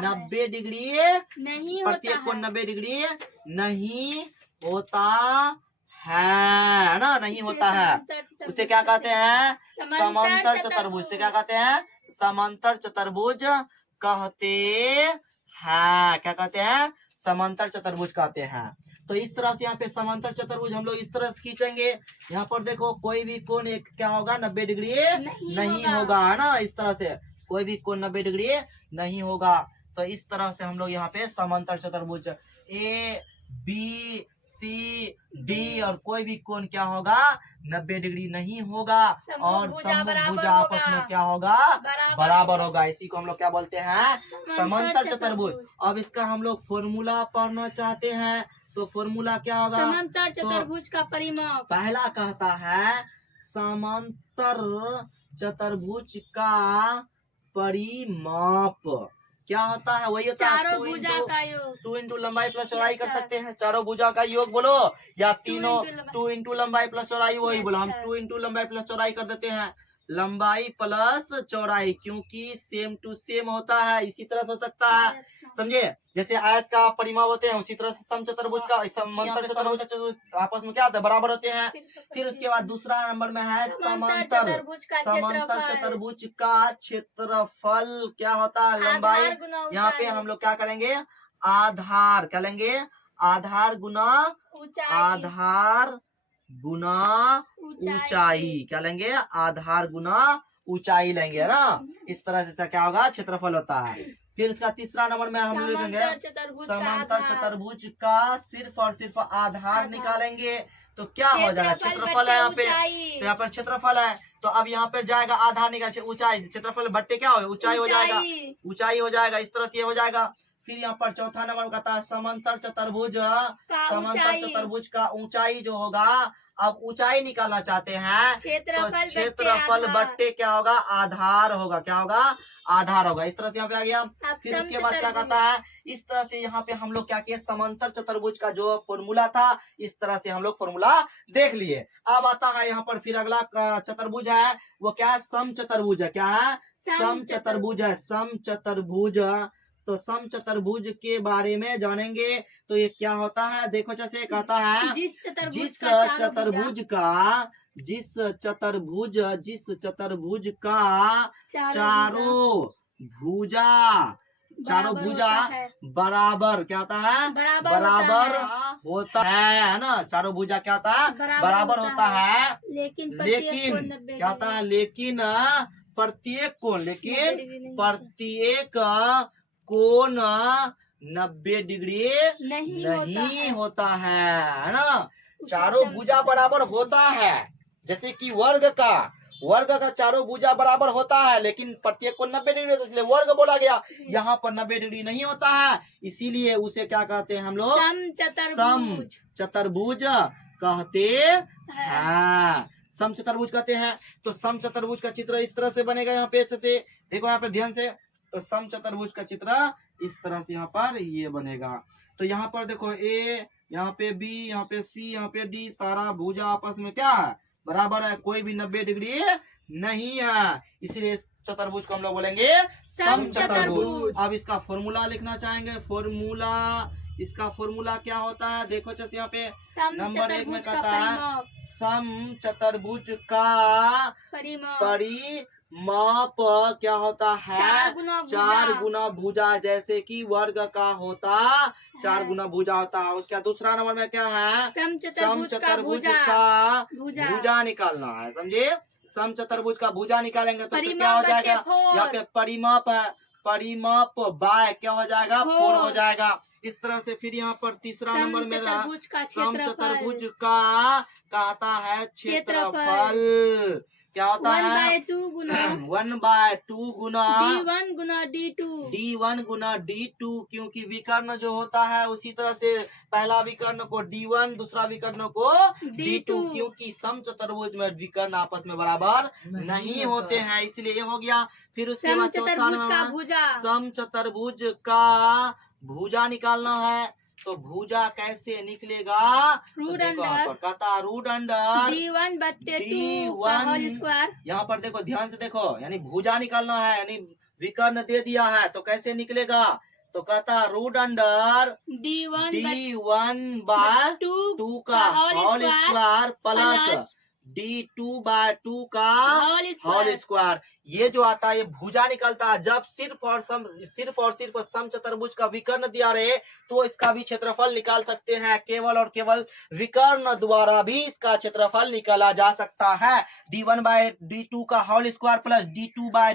90 डिग्री प्रत्येक कोण 90 डिग्री नहीं होता है ना, नहीं होता है। उसे क्या कहते हैं? समांतर चतुर्भुज। से क्या कहते हैं? समांतर चतुर्भुज कहते हैं। क्या कहते हैं? समांतर चतुर्भुज कहते हैं। तो इस तरह से यहाँ पे समांतर चतुर्भुज हम लोग इस तरह से खींचेंगे। यहाँ पर देखो, कोई भी कोण एक क्या होगा? 90 डिग्री नहीं होगा, है ना। इस तरह से कोई भी कोण 90 डिग्री नहीं होगा। तो इस तरह से हम लोग यहाँ पे समांतर चतुर्भुज A B C D और कोई भी कोण क्या होगा? 90 डिग्री नहीं होगा। और सम्मुख भुजा आपस में क्या होगा? बराबर होगा। इसी को हम लोग क्या बोलते हैं? समांतर चतुर्भुज। अब इसका हम लोग फॉर्मूला पढ़ना चाहते हैं, तो फॉर्मूला क्या होगा? समांतर चतुर्भुज का परिमाप। पहला कहता है समांतर चतुर्भुज का परिमाप क्या होता है? वही होता है चारों भुजा का योग। 2 इंटू लंबाई प्लस चौड़ाई कर सकते हैं। चारों भुजा का योग बोलो, या तीनों 2 इंटू लंबाई प्लस चौड़ाई, वही बोलो। हम 2 इंटू लंबाई प्लस चौड़ाई कर देते हैं। लंबाई प्लस चौड़ाई, क्योंकि सेम टू सेम होता है। इसी तरह से हो सकता है, समझे। जैसे आयत का परिमाप होते हैं, उसी तरह से समचतुर्भुज का समांतर चतुर्भुज आपस में क्या होता है? बराबर होते हैं। फिर उसके बाद दूसरा नंबर में है समांतर चतुर्भुज का क्षेत्रफल। क्या होता है? लंबाई। यहाँ पे हम लोग क्या करेंगे? आधार क्या लेंगे? आधार गुना ऊंचाई। क्या लेंगे? आधार गुना ऊंचाई लेंगे, है ना। इस तरह से क्या होगा? क्षेत्रफल होता है। फिर उसका तीसरा नंबर में हम लिखेंगे समांतर चतुर्भुज का सिर्फ और सिर्फ आधार निकालेंगे। तो क्या हो जाएगा? क्षेत्रफल है यहाँ पे, तो यहाँ पर क्षेत्रफल है। तो अब यहाँ पर जाएगा आधार निकाल ऊंचाई, क्षेत्रफल बट्टे क्या हो? ऊंचाई हो जाएगा, ऊंचाई हो जाएगा। इस तरह से हो जाएगा। फिर यहाँ पर चौथा नंबर कहता है समांतर चतुर्भुज का ऊंचाई जो होगा अब ऊंचाई निकालना चाहते हैं तो क्षेत्रफल क्षेत्रफल बट्टे क्या होगा, आधार होगा। क्या होगा, आधार होगा। इस तरह से यहाँ पे आ गया। फिर उसके बाद क्या कहता है, इस तरह से यहाँ पे हम लोग क्या किए, समांतर चतुर्भुज का जो फॉर्मूला था इस तरह से हम लोग फॉर्मूला देख लिए। अब आता है यहाँ पर फिर अगला चतुर्भुज है, वो क्या है, सम चतुर्भुज है। क्या है, सम चतुर्भुज है। सम चतुर्भुज, तो सम चतुर्भुज के बारे में जानेंगे। तो ये क्या होता है, देखो जैसे कहता है जिस चतुर्भुज का चारों भुजा बराबर क्या होता है, बराबर होता है ना। चारों भुजा क्या होता है, बराबर होता है। लेकिन क्या होता है, लेकिन प्रत्येक कोण 90 डिग्री नहीं होता है ना। चारों भुजा बराबर होता है, जैसे कि वर्ग का चारों भुजा बराबर होता है, लेकिन प्रत्येक को 90 डिग्री, तो इसलिए वर्ग बोला गया। यहाँ पर 90 डिग्री नहीं होता है, इसीलिए उसे क्या कहते हैं हम लोग, सम चतुर्भुज कहते हैं। सम चतुर्भुज कहते हैं। तो सम चतुर्भुज का चित्र इस तरह से बनेगा। यहाँ पे अच्छे से देखो, यहाँ पे ध्यान से। तो सम चतुर्भुज का चित्र इस तरह से यहाँ पर ये बनेगा। तो यहाँ पर देखो ए, यहाँ पे बी, यहाँ पे सी, यहाँ पे डी, सारा भुजा आपस में क्या है, बराबर है, कोई भी 90 डिग्री नहीं है, इसलिए चतुर्भुज को हम लोग बोलेंगे सम चतुर्भुज। अब इसका फॉर्मूला लिखना चाहेंगे। इसका फॉर्मूला क्या होता है, देखो जैसे यहाँ पे नंबर 1 में कहता है सम चतुर्भुज का परिमाप क्या होता है, 4 गुना भुजा। जैसे कि वर्ग का होता 4 गुना भुजा होता है। उसका दूसरा नंबर में क्या है, सम चतुर्भुज का भुजा निकालना है, समझे। सम चतुर्भुज का भुजा निकालेंगे तो क्या हो जाएगा, यहाँ पे परिमाप बाय क्या हो जाएगा, 4 हो जाएगा। इस तरह से फिर यहाँ पर तीसरा नंबर में सम चतुर्भुज का कहता है क्षेत्रफल क्या होता है, 1/2 गुना D1 गुना D2, क्योंकि विकर्ण जो होता है उसी तरह से पहला विकर्ण को D1, दूसरा विकर्ण को D2, क्योंकि सम चतुर्भुज में विकर्ण आपस में बराबर नहीं होते हैं, इसलिए ये हो गया। फिर उसके बाद चौथा नंबर सम चतुर्भुज का भुजा निकालना है। तो भुजा कैसे निकलेगा, तो देखो यहाँ पर कहता रूट अंडर D1 यहाँ पर देखो ध्यान से देखो, यानी भुजा निकालना है, यानी विकर्ण दे दिया है तो कैसे निकलेगा, तो कहता रूट अंडर D1 बाय 2 का whole square plus D2 bye 2 का होल स्क्वायर। ये जो आता है ये भुजा निकलता है जब सिर्फ और सिर्फ सम चतुर्भुज का विकर्ण दिया रहे, तो इसका भी क्षेत्रफल निकाल सकते हैं। केवल और केवल विकर्ण द्वारा भी इसका क्षेत्रफल निकाला जा सकता है। D1 बाय D2 का whole square plus D2 bye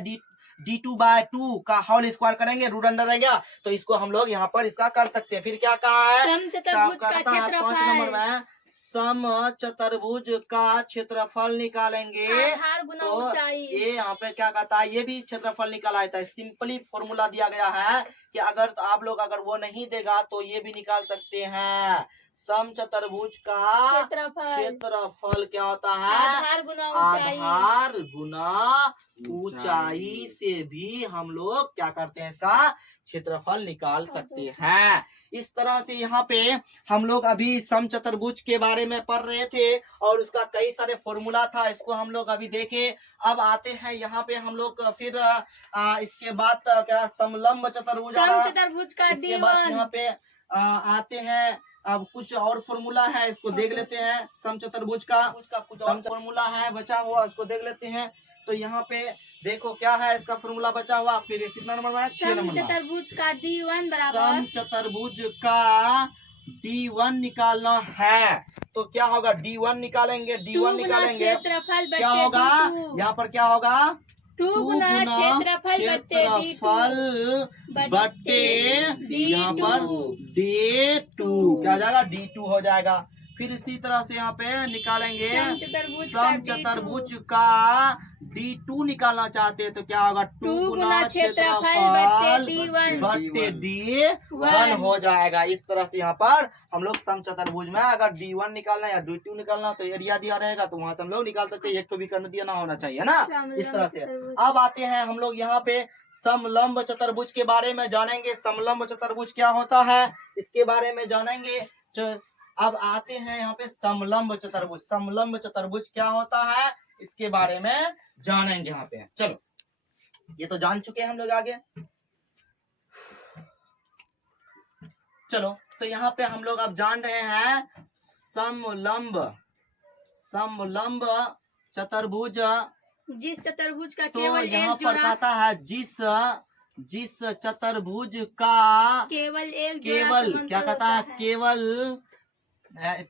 2 का होल स्क्वायर करेंगे, रूट अंडर रहेगा, तो इसको हम लोग यहाँ पर इसका कर सकते हैं। फिर क्या कहा है, 5 नंबर में सम चतुर्भुज का क्षेत्रफल निकालेंगे। तो ये यहाँ पे क्या कहता है, ये भी क्षेत्रफल निकाला जाता है। सिंपली फॉर्मूला दिया गया है कि अगर तो आप लोग अगर वो नहीं देगा तो ये भी निकाल सकते हैं। सम चतुर्भुज का क्षेत्रफल क्या होता है, आधार गुना ऊंचाई से भी हम लोग क्या करते हैं, इसका क्षेत्रफल निकाल सकते हैं। इस तरह से यहाँ पे हम लोग अभी सम चतुर्भुज के बारे में पढ़ रहे थे और उसका कई सारे फॉर्मूला था, इसको हम लोग अभी देखे। अब आते हैं यहाँ पे हम लोग फिर इसके बाद क्या समलंब चतुर्भुज इसके बाद यहाँ पे आते हैं। अब कुछ और फॉर्मूला है, इसको देख लेते हैं। सम चतुर्भुज का कुछ और फॉर्मूला है बचा हुआ, उसको देख लेते हैं। तो यहाँ पे देखो क्या है इसका फॉर्मूला बचा हुआ। फिर कितना नंबर में है, 6 नंबर में। चतुर्भुज का D1 बराबर, सम चतुर्भुज का D1 निकालना है तो क्या होगा, D1 निकालेंगे, D1 निकालेंगे क्या होगा, यहाँ पर क्या होगा, 2 गुना क्षेत्रफल बट्टे यहाँ पर D2 क्या हो जाएगा, D2 हो जाएगा। फिर इसी तरह से यहाँ पे निकालेंगे सम चतुर्भुज का D2 निकालना चाहते हैं तो क्या होगा, 2 2 गुना गुना क्षेत्रफल बट्टे D1 हो जाएगा। इस तरह से यहाँ पर हम लोग समचतुर्भुज में अगर D1 निकालना या D2 निकालना तो एरिया दिया रहेगा तो वहां से हम लोग निकाल सकते हैं, एक तो भी करना दिया ना होना चाहिए ना, इस तरह से। अब आते हैं हम लोग यहाँ पे समलंब चतुर्भुज के बारे में जानेंगे। समलंब चतुर्भुज क्या होता है इसके बारे में जानेंगे। अब आते हैं यहाँ पे समलंब चतुर्भुज। समलंब चतुर्भुज क्या होता है इसके बारे में जानेंगे यहाँ पे। चलो ये तो जान चुके हैं हम लोग आगे। चलो तो यहाँ पे हम लोग अब जान रहे हैं समलंब चतुर्भुज। जिस चतुर्भुज का तो केवल यहाँ एक पर जोड़ा कहता है जिस चतुर्भुज का केवल एक जोड़ा केवल समांतर क्या कहता होता है, केवल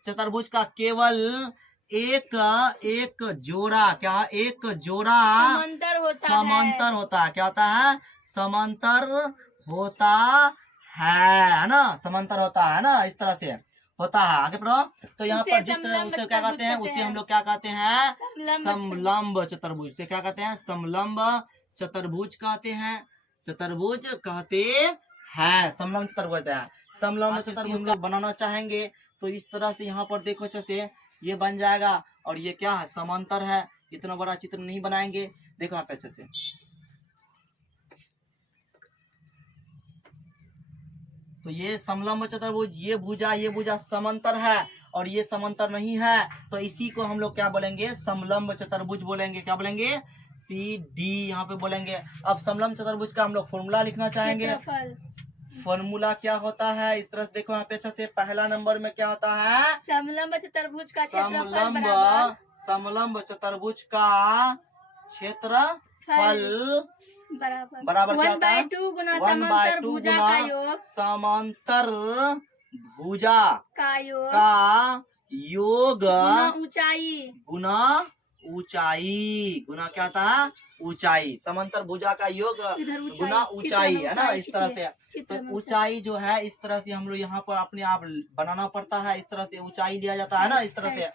चतुर्भुज का केवल एक जोड़ा, क्या एक जोड़ा समांतर होता है। क्या होता है, समांतर होता है ना, समांतर होता है ना, इस तरह से होता है। आगे पढ़ो। तो यहाँ पर जिस उसे क्या कहते हैं, उसे हम लोग क्या कहते हैं, समलंब चतुर्भुज। से क्या कहते हैं, समलंब चतुर्भुज कहते हैं, चतुर्भुज कहते हैं, समलंब चतुर्भुज है। समलंब चतुर्भुज हम लोग बनाना चाहेंगे तो इस तरह से यहाँ पर देखो अच्छे से ये बन जाएगा, और ये क्या है, समांतर है। इतना बड़ा चित्र नहीं बनाएंगे, देखो यहाँ पे अच्छे से। तो ये समलंब चतुर्भुज, ये भुजा समांतर है और ये समांतर नहीं है, तो इसी को हम लोग क्या बोलेंगे, समलंब चतुर्भुज बोलेंगे। क्या बोलेंगे, CD यहाँ पे बोलेंगे। अब समलंब चतुर्भुज का हम लोग फॉर्मूला लिखना चाहेंगे। फॉर्मूला क्या होता है, इस तरह से देखो यहाँ पे अच्छा से। पहला नंबर में क्या होता है, समलंब चतुर्भुज का क्षेत्रफल बराबर समलंब चतुर्भुज का क्षेत्रफल बराबर क्या होता है, 1/2 गुना 1/2 समांतर भुजा गुना का योग समांतर भुजा का योग गुना ऊंचाई गुना क्या था, ऊंचाई। समांतर भुजा का योग इधर गुना ऊंचाई है ना, इस तरह से। चित्र तो में ऊंचाई जो है इस तरह से हम लोग यहाँ पर अपने आप बनाना पड़ता है, इस तरह से ऊंचाई लिया जाता है ना, इस तरह से।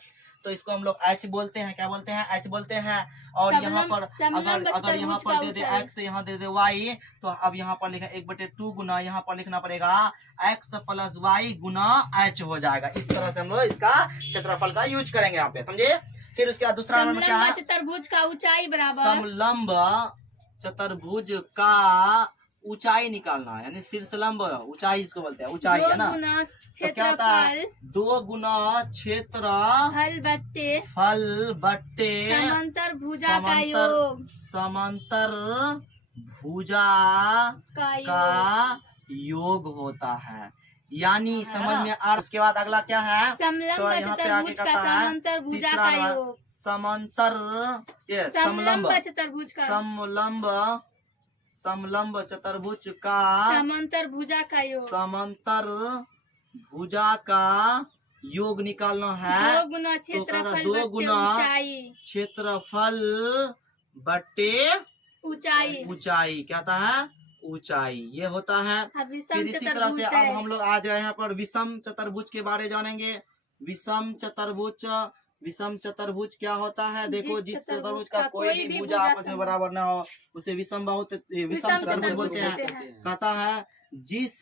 तो इसको हम लोग H बोलते हैं। क्या बोलते हैं, H बोलते हैं। और यहाँ पर अगर यहाँ पर दे दे X, यहाँ दे दे Y, तो अब यहाँ पर लिखा 1/2 गुना, यहाँ पर लिखना पड़ेगा X + Y गुना H हो जाएगा। इस तरह से हम लोग इसका क्षेत्रफल का यूज करेंगे यहाँ पे, समझे। फिर उसके बाद दूसरा नंबर क्या है, चतुर्भुज का ऊंचाई बराबर समलंब चतुर्भुज का ऊंचाई निकालना है, यानी शीर्षलंब ऊंचाई इसको बोलते हैं, ऊंचाई है ना। तो क्या होता है, 2 गुना क्षेत्रफल बट्टे समांतर भुजा का योग समांतर भुजा का योग होता है, यानी समझ में आ। उसके बाद अगला क्या है, समलंब तो यहाँ पे आगे चतुर्भुज का कहता है समांतर भुजा तीसरा का नंबर, योग समंतर ये समलंब चतुर्भुज का समलंब चतुर्भुज का समांतर भुजा का योग समांतर भुजा का योग निकालना है। 2 गुना क्षेत्रफल 2 बट्टे गुना ऊंचाई क्षेत्रफल बट्टे ऊंचाई क्या होता है, ऊंचाई, ये होता है। अब विषम फिर इसी तरह से अब हम लोग आ जाए यहाँ पर विषम चतुर्भुज के बारे जानेंगे। विषम चतुर्भुज क्या होता है, देखो जिस चतुर्भुज का कोई भी भुजा आपस में बराबर ना हो उसे विषम चतुर्भुज बोलते हैं। कहता है जिस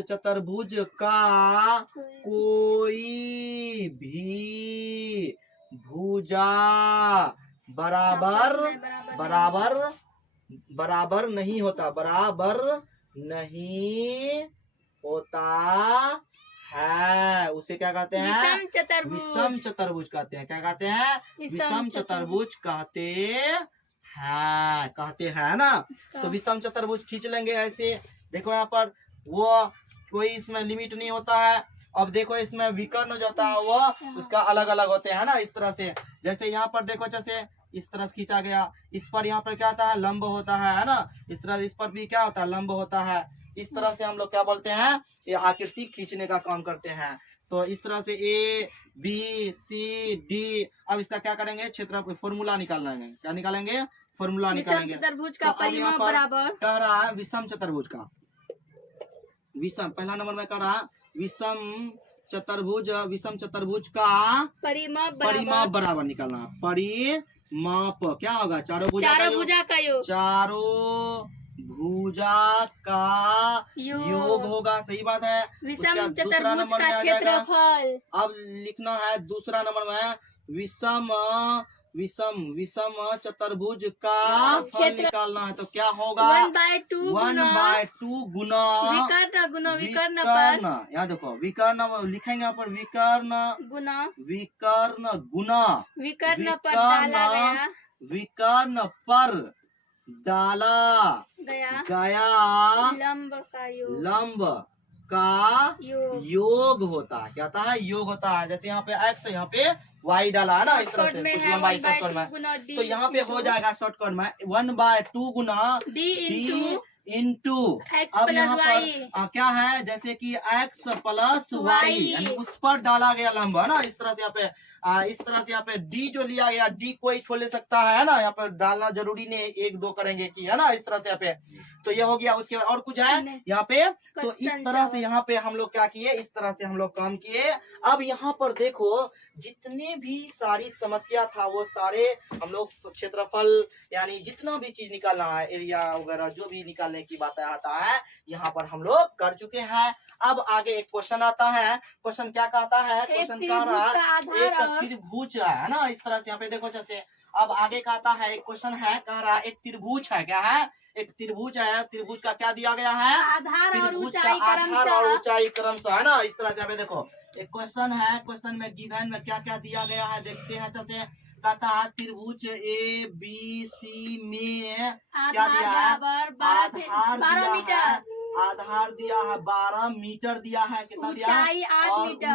चतुर्भुज का कोई भी भुजा बराबर नहीं होता है, उसे क्या कहते हैं, विषम चतुर्भुज कहते हैं। क्या कहते हैं, विषम चतुर्भुज कहते हैं ना। तो विषम चतुर्भुज खींच लेंगे ऐसे। देखो यहाँ पर वो कोई इसमें लिमिट नहीं होता है। अब देखो इसमें विकर्ण जो होता है वो उसका अलग अलग होते हैं ना, इस तरह से। जैसे यहाँ पर देखो जैसे इस तरह से खींचा गया, इस पर यहाँ पर क्या होता है, लंब होता है ना, इस तरह इस पर भी क्या होता है, लंब होता है। इस तरह से हम लोग क्या बोलते हैं, ये आकृति खींचने का काम करते हैं। तो इस तरह से ABCD। अब इसका क्या करेंगे, क्षेत्रफल फॉर्मूला निकालना है। क्या निकालेंगे, फॉर्मूला निकालेंगे। चतुर्भुज का परिमाप बराबर कह रहा है विषम चतुर्भुज का, विषम पहला नंबर में कह रहा है विषम चतुर्भुज का परिमाप बराबर निकालना है। माप क्या होगा? चारों भुजा का चारों योग। भुजा का योग। चारों भुजा का योग होगा, सही बात है। उसके विषम बाद दूसरा चतुर्भुज नंबर का में आ जाएगा। क्षेत्रफल। अब लिखना है दूसरा नंबर में विषम विषम विषम चतुर्भुज का फल क्षेत्र- निकालना है। तो क्या होगा? 1/2 गुना 1/2 गुना विकर्ण गुना विकर्ण पर यहाँ देखो विकर्ण लिखेंगे यहाँ पर विकर्ण गुना विकर्ण गुना विकर्ण पर विकर्ण डाला गया विकर्ण पर डाला गया लंब का योग। लंब का योग होता है। क्या होता है? योग होता है। जैसे यहाँ पे एक्स है, यहाँ पे वाई डाला है ना, इस तरह शॉर्टकट से में कुछ है लंबाई 1/2 शॉर्टकट में। गुना डी तो यहाँ पे हो जाएगा शॉर्टकट में 1/2 गुना डी इंटू एक्स अब प्लस यहाँ वाई। पर क्या है? जैसे कि x प्लस वाई Y। यानी उस पर डाला गया लंब है ना, इस तरह से यहाँ पे इस तरह से यहाँ पे d जो लिया गया, d कोई छोड़ ले सकता है ना, यहाँ पर डालना जरूरी नहीं है, 1 2 करेंगे कि है ना, इस तरह से यहाँ पे। तो ये हो गया। उसके बाद और कुछ है यहाँ पे। तो इस तरह से यहाँ पे हम लोग क्या किए, इस तरह से हम लोग काम किए। अब यहाँ पर देखो जितने भी सारी समस्या था वो सारे हम लोग क्षेत्रफल यानी जितना भी चीज निकालना है, एरिया वगैरह जो भी निकालने की बात आता है, यहाँ पर हम लोग कर चुके हैं। अब आगे एक क्वेश्चन आता है। क्वेश्चन क्या कहता है? क्वेश्चन कह रहा है एक त्रिभुज है ना, इस तरह से यहाँ पे देखो जैसे। अब आगे कहता है एक क्वेश्चन है, कह रहा है एक त्रिभुज है। क्या है? एक त्रिभुज है। त्रिभुज का क्या दिया गया है? आधार और त्रिभुज का ऊंचाई आधार और क्रमशः। ऊंचाई क्रमशः है ना, इस तरह से यहाँ पे देखो एक क्वेश्चन है। क्वेश्चन में गिवन में क्या क्या दिया गया है देखते हैं। जैसे कहता है त्रिभुज ए बी सी में क्या दिया है? बराबर 12 से 12 मीटर। आधार दिया है 12 मीटर दिया है। कितना दिया है? ऊंचाई 8 और मीटर।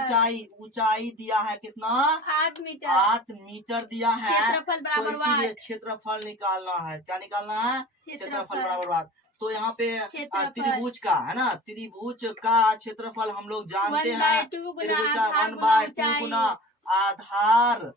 ऊंचाई दिया है कितना? 8 मीटर। 8 मीटर दिया है। क्षेत्रफल तो बराबर इसीलिए वाट। क्षेत्रफल निकालना है। क्या निकालना है? क्षेत्रफल बराबर वाट। तो यहाँ पे क्षेत्रफल। त्रिभुज का है ना, त्रिभुज का क्षेत्रफल हम लोग जानते हैं। 1/2 गुना त्रिभुज का आधार 1/2 गुना आधार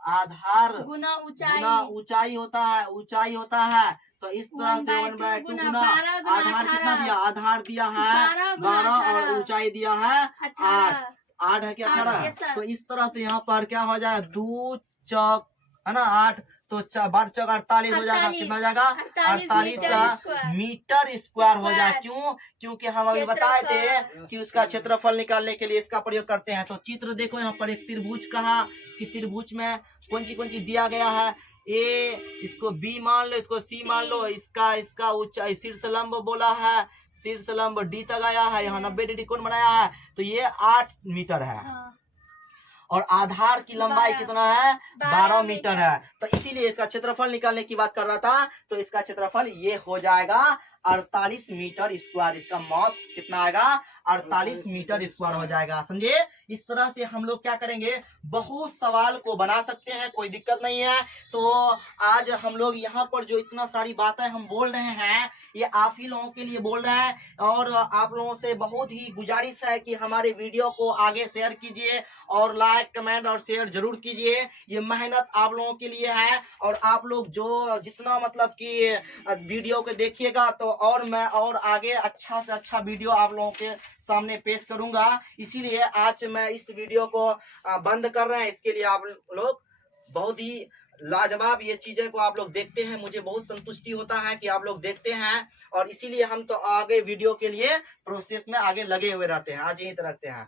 आधार गुना ऊंचाई गुना ऊंचाई होता है। ऊंचाई होता है। तो इस तरह से 1/2 गुना गुना 12 गुना आधार कितना 18। दिया? आधार दिया है 12 गुना 12 और 18। ऊंचाई दिया है 8। 8 है क्या? 18। yes sir। तो इस तरह से यहाँ पर क्या हो जाए? 2 चौक है ना 8, तो 12 चौक 48 हो जाएगा। 48 कितना हो जाएगा? 48 48 मीटर स्क्वायर हो जाए। क्यों? क्योंकि हम अभी बताए थे कि उसका क्षेत्रफल निकालने के लिए इसका प्रयोग करते हैं। तो चित्र देखो यहाँ पर एक त्रिभुज कहा कि त्रिभुज में कौन सी दिया गया है। ए इसको बी मान लो, इसको सी मान लो। इसका ऊंचाई शीर्ष लंब बोला है, शीर्ष लंब डी तक आया है। यहाँ 90 डिग्री कोण बनाया है। तो ये 8 मीटर है। और आधार की लंबाई कितना है? 12 मीटर है। तो इसीलिए इसका क्षेत्रफल निकालने की बात कर रहा था। तो इसका क्षेत्रफल ये हो जाएगा 48 मीटर स्क्वायर। इसका माप कितना आएगा? 48 मीटर स्क्वायर हो जाएगा। समझे? इस तरह से हम लोग क्या करेंगे, बहुत सवाल को बना सकते हैं, कोई दिक्कत नहीं है। तो आज हम लोग यहाँ पर जो इतना सारी बातें हम बोल रहे हैं, ये आप ही लोगों के लिए बोल रहे हैं। और आप लोगों से बहुत ही गुजारिश है कि हमारे वीडियो को आगे शेयर कीजिए और लाइक कमेंट और शेयर जरूर कीजिए। ये मेहनत आप लोगों के लिए है। और आप लोग जो जितना मतलब कि वीडियो को देखिएगा तो और मैं और आगे अच्छा से अच्छा वीडियो आप लोगों के सामने पेश करूंगा। इसीलिए आज मैं इस वीडियो को बंद कर रहे हैं। इसके लिए आप लोग बहुत ही लाजवाब ये चीजें को आप लोग देखते हैं, मुझे बहुत संतुष्टि होता है कि आप लोग देखते हैं। और इसीलिए हम तो आगे वीडियो के लिए प्रोसेस में आगे लगे हुए रहते हैं। आज यहीं तक रखते हैं।